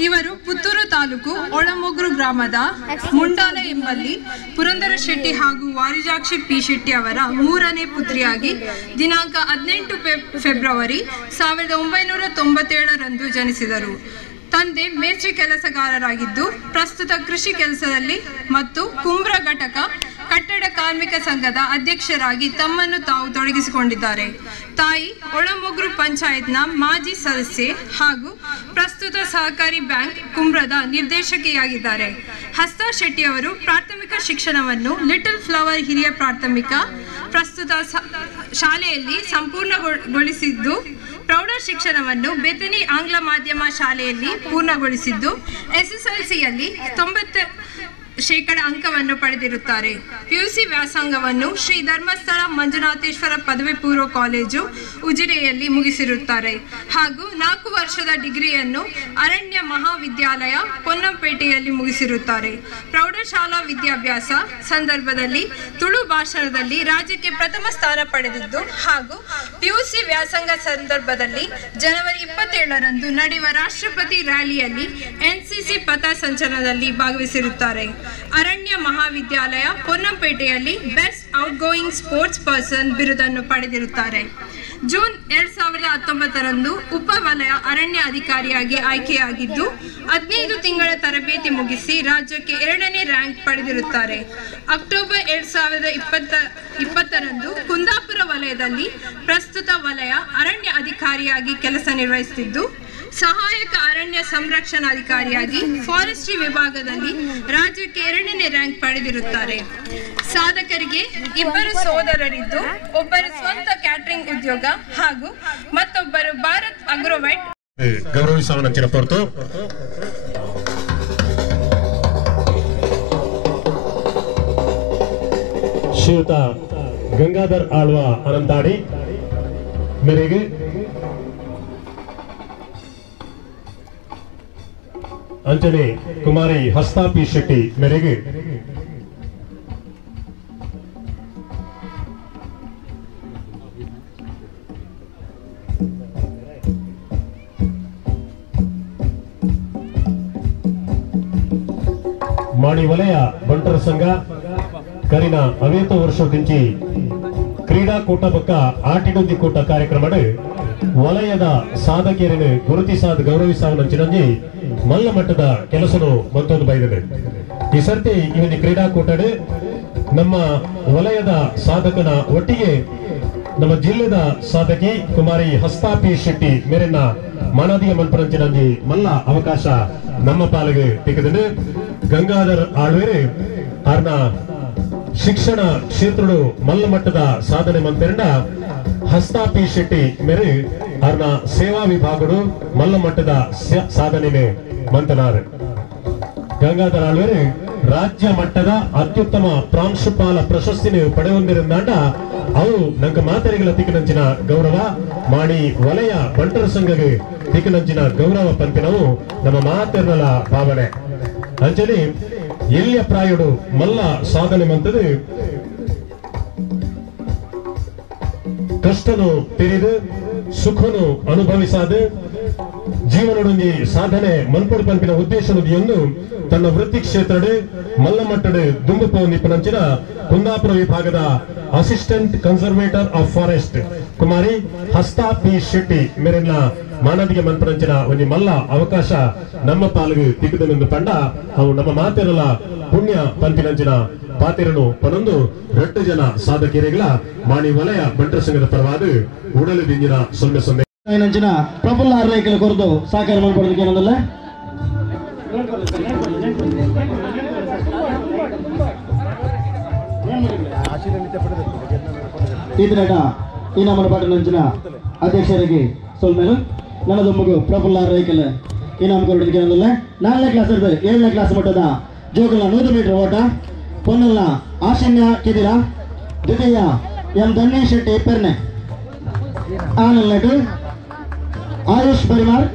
ಇವರು ಪುತ್ತೂರು ತಾಲೂಕು ಒಳಮೊಗ್ರು ಗ್ರಾಮದ ಮುಂಡಾಲ ಎಂಬಲ್ಲಿ ಪುರಂದರ ಶೆಟ್ಟಿ ಹಾಗೂ ವಾರಿಜಾಕ್ಷಿ ಪಿ ಶೆಟ್ಟಿ ಅವರ 3ನೇ ಪುತ್ರಿಯಾಗಿ ದಿನಾಂಕ 18 ಫೆಬ್ರವರಿ 1997ರಂದು ಜನಿಸಿದರು. ತಂದೆ ಮೇಸ್ತ್ರಿ ಕೆಲಸಗಾರರಾಗಿದ್ದು ಪ್ರಸ್ತುತ ಕೃಷಿ ಕೆಲಸದಲ್ಲಿ ಮತ್ತು ಕುಂಬ್ರ ಘಟಕ ಕಟ್ಟಡ ಕಾರ್ಮಿಕ ಸಂಘದ ಅಧ್ಯಕ್ಷರಾಗಿ ತಮ್ಮನ್ನು ತಾವು ತೊಡಗಿಸಿಕೊಂಡಿದ್ದಾರೆ. ತಾಯಿ ಒಳಮೊಗ್ರು ಪಂಚಾಯತ್ನ ಮಾಜಿ ಸದಸ್ಯೆ ಹಾಗೂ ಪ್ರಸ್ತುತ ಸಹಕಾರಿ ಬ್ಯಾಂಕ್ ಕುಂಬ್ರದ ನಿರ್ದೇಶಕಿಯಾಗಿದ್ದಾರೆ. ಹಸ್ತಾ ಶೆಟ್ಟಿ ಅವರು ಪ್ರಾಥಮಿಕ ಶಿಕ್ಷಣವನ್ನು ಲಿಟಲ್ ಫ್ಲವರ್ ಹಿರಿಯ ಪ್ರಾಥಮಿಕ ಪ್ರಸ್ತುತ ಶಾಲೆಯಲ್ಲಿ ಸಂಪೂರ್ಣಗೊಳಿಸಿದ್ದು, ಪ್ರೌಢ ಶಿಕ್ಷಣವನ್ನು ಬೆತನಿ ಆಂಗ್ಲ ಮಾಧ್ಯಮ ಶಾಲೆಯಲ್ಲಿ ಪೂರ್ಣಗೊಳಿಸಿದ್ದು, SSLCಯಲ್ಲಿ 90% ಅಂಕವನ್ನು ಪಡೆದಿರುತ್ತಾರೆ. PUC ವ್ಯಾಸಂಗವನ್ನು ಶ್ರೀ ಧರ್ಮಸ್ಥಳ ಮಂಜುನಾಥೇಶ್ವರ ಪದವಿ ಪೂರ್ವ ಕಾಲೇಜು ಉಜಿರೆಯಲ್ಲಿ ಮುಗಿಸಿರುತ್ತಾರೆ ಹಾಗೂ 4 ವರ್ಷದ ಡಿಗ್ರಿಯನ್ನು ಅರಣ್ಯ ಮಹಾವಿದ್ಯಾಲಯ ಪೊನ್ನಂಪೇಟೆಯಲ್ಲಿ ಮುಗಿಸಿರುತ್ತಾರೆ. ಪ್ರೌಢಶಾಲಾ ವಿದ್ಯಾಭ್ಯಾಸ ಸಂದರ್ಭದಲ್ಲಿ ತುಳು ಭಾಷಣದಲ್ಲಿ ರಾಜ್ಯಕ್ಕೆ ಪ್ರಥಮ ಸ್ಥಾನ ಪಡೆದಿದ್ದು ಹಾಗೂ PUC ವ್ಯಾಸಂಗ ಸಂದರ್ಭದಲ್ಲಿ ಜನವರಿ 27ರಂದು ನಡೆಯುವ ರಾಷ್ಟ್ರಪತಿ ರ್ಯಾಲಿಯಲ್ಲಿ NCC ಪಥ ಸಂಚಲನದಲ್ಲಿ ಭಾಗವಹಿಸಿರುತ್ತಾರೆ. ಅರಣ್ಯ ಮಹಾವಿದ್ಯಾಲಯ ಪೊನ್ನಂಪೇಟೆಯಲ್ಲಿ ಬೆಸ್ಟ್ ಔಟ್ಗೋಯಿಂಗ್ ಸ್ಪೋರ್ಟ್ಸ್ ಪರ್ಸನ್ ಬಿರುದನ್ನು ಪಡೆದಿರುತ್ತಾರೆ. ಜೂನ್ 2019ರಂದು ಉಪ ವಲಯ ಅರಣ್ಯ ಅಧಿಕಾರಿಯಾಗಿ ಆಯ್ಕೆಯಾಗಿದ್ದು 15 ತಿಂಗಳ ತರಬೇತಿ ಮುಗಿಸಿ ರಾಜ್ಯಕ್ಕೆ 2ನೇ ರ್ಯಾಂಕ್ ಪಡೆದಿರುತ್ತಾರೆ. ಅಕ್ಟೋಬರ್ 2020ರಂದು ಕುಂದಾಪುರ ವಲಯದಲ್ಲಿ ಪ್ರಸ್ತುತ ವಲಯ ಅರಣ್ಯ ಅಧಿಕಾರಿಯಾಗಿ ಕೆಲಸ ನಿರ್ವಹಿಸುತ್ತಿದ್ದು, ಸಹಾಯಕ ಅರಣ್ಯ ಸಂರಕ್ಷಣಾಧಿಕಾರಿಯಾಗಿ ಫಾರೆಸ್ಟ್ರಿ ವಿಭಾಗದಲ್ಲಿ ರಾಜ್ಯಕ್ಕೆ 2ನೇ ರ್ಯಾಂಕ್ ಪಡೆದಿರುತ್ತಾರೆ. ಸಾಧಕರಿಗೆ 2 ಸೋದರರಿದ್ದು, ಒಬ್ಬರು ಸ್ವಂತ ಕ್ಯಾಟರಿಂಗ್ ಉದ್ಯೋಗ ಹಾಗೂ ಮತ್ತೊಬ್ಬರು ಭಾರತ್ ಅಗ್ರೋವೆಟ್ ಗೌರವಿಸುವ ಹೊರತು ಶ್ರೀಯುತ ಗಂಗಾಧರ್ ಆಳ್ವ ಅನಂತಾಡಿ ಮೇರೆಗೆ ಅಂಚನೆ ಕುಮಾರಿ ಹಸ್ತಾ ಪಿ ಶೆಟ್ಟಿ ಮೇರೆಗೆ ಮಾಣಿ ವಲಯ ಬಂಟರ ಸಂಘ ಕರಿನ ಅವೇತ ವರ್ಷದಿಂಚಿ ಕ್ರೀಡಾಕೂಟ ಬೊಕ್ಕ ಆಟಿಡೊಂದಿ ಕೂಟ ಕಾರ್ಯಕ್ರಮ ವಲಯದ ಸಾಧಕಿಯರನ್ನು ಗುರುತಿಸಾದ ಗೌರವಿಸಾವನಂಚಿನಂಜಿ ಮಲ್ಲ ಮಟ್ಟದ ಕೆಲಸನು ಮತ್ತೊಂದು ಬೈದಿದೆ. ಈ ಸರ್ತಿ ಈ ಒಂದು ಕ್ರೀಡಾಕೂಟ ನಮ್ಮ ವಲಯದ ಸಾಧಕನ ಒಟ್ಟಿಗೆ ನಮ್ಮ ಜಿಲ್ಲೆದ ಸಾಧಕಿ ಕುಮಾರಿ ಹಸ್ತಾ ಪಿ ಶೆಟ್ಟಿ ಮೇರೆನ್ನ ಮಾನದಿಗೆ ಮಲ್ಪರಂಚಿನಂಜಿ ಮಲ್ಲ ಅವಕಾಶ ನಮ್ಮ ಪಾಲಿಗೆ ತಿಕ್ಕದಿದೆ. ಗಂಗಾಧರ್ ಆಳ್ವೇರೆ ಅವ್ರನ್ನ ಶಿಕ್ಷಣ ಕ್ಷೇತ್ರಡು ಮಲ್ಲ ಮಟ್ಟದ ಸಾಧನೆ ಮಂತೆರಂಡ ಹಸ್ತಾ ಪಿ ಶೆಟ್ಟಿ ಮೇರೆ ಅವ್ರನ್ನ ಸೇವಾ ವಿಭಾಗಡು ಮಲ್ಲ ಮಟ್ಟದ ಸಾಧನೆ ಮಂತನಾರ್. ಗಂಗಾಧರ್ ಆಳ್ವೇರೆ ರಾಜ್ಯ ಮಟ್ಟದ ಅತ್ಯುತ್ತಮ ಪ್ರಾಂಶುಪಾಲ ಪ್ರಶಸ್ತಿನ ಪಡೆಯೊಂದಿರಂದಾಂಡ ಅವು ನಂಗೆ ಮಾತರಿಗಳ ತಿಕ್ಕನಂಚಿನ ಗೌರವ ಮಾಡಿ ವಲಯ ಬಂಟರ ಸಂಘಗೆ ತಿಕ್ಕನಂಚಿನ ಗೌರವ ಪಂಪಿನವು ನಮ್ಮ ಮಾತೆರ್ನಲ ಭಾವನೆ ಅಂಚನೆ ಎಲ್ಲಿಯ ಪ್ರಾಯುಡು ಮಲ್ಲ ಸಾಧನೆ ಮಂತದು ಕಷ್ಟನು ತಿರಿದು ಸುಖನು ಅನುಭವಿಸಾದು ಜೀವನದೊಂದಿ ಸಾಧನೆ ಮನ್ಪಡು ಪಂಪಿನ ಉದ್ದೇಶವನ್ನು ತನ್ನ ವೃತ್ತಿ ಕ್ಷೇತ್ರಡೆ ಮಲ್ಲ ಮಟ್ಟಡೆ ದುಂಬುಪೋ ನಿಪನಂಚಿನ ಕುಂದಾಪುರ ವಿಭಾಗದ assistant conservator of forest Kumari Hasta P Shetty ಮೇರೆಲ್ಲ ಮಾನದಿಗೆ ಮನ್ಪನಂಚಿನ ಒಂದು ಮಲ್ಲ ಅವಕಾಶ ನಮ್ಮ ಪಾಲಿಗೆ ತಿಕ್ಕದನೆಂದು ಪಂಡ ಅವು ನಮ್ಮ ಮಾತೆರಲ ಪುಣ್ಯ ಪಂಪಿನಂಚಿನ ಪಾತಿರನು ಪನೊಂದು 2 ಜನ ಸಾಧಕಿಯರಿಗಳ ಮಾಣಿ ವಲಯ ಬಂಟರ ಸಂಘದ ಪರವಾದ ಉಡಲು ದಿಂಜಿನ ಸೊನ್ನೆ ಸೊನ್ನೆ ನಂಚಿನ ಪ್ರಫುಲ್ಲ ಆರೈಕೆల ಕೊರದು ಸಹಕಾರ ಮಾಡ್ಕೊಡೋದಕ್ಕೆ ಏನಂದಲ್ಲ ಆಶೀರ್ವಾದ ಇದರ ಈ ನಮ್ಮ ಪಟ್ಟಣಂಚಿನ ಅಧ್ಯಕ್ಷರಿಗೆ ಸೊಲ್ಮೇಲು ನನ್ನದು ಮಗು ಪ್ರಫುಲ್ಲ ರೈಕಲ್ ಇನಾಮ ಕೊಡೋದಕ್ಕೆ ನಂದಲ್ಲ 4ನೇ ಕ್ಲಾಸ್ ಇರ್ತದೆ 7ನೇ ಕ್ಲಾಸ್ ಮಟ್ಟದ ಜೋಗಲ್ನ 100 ಮೀಟರ್ ಓಟ ಪೊನ್ನಲ್ನ ಆಶನ್ಯ ಕಿದಿರ ದ್ವಿತೀಯ ಎಂ ಧನ್ಯ ಶೆಟ್ಟಿ ಪೆರ್ನೆ ಆನಲ್ನಟು ಆಯುಷ್ ಪರಿಮಾರ್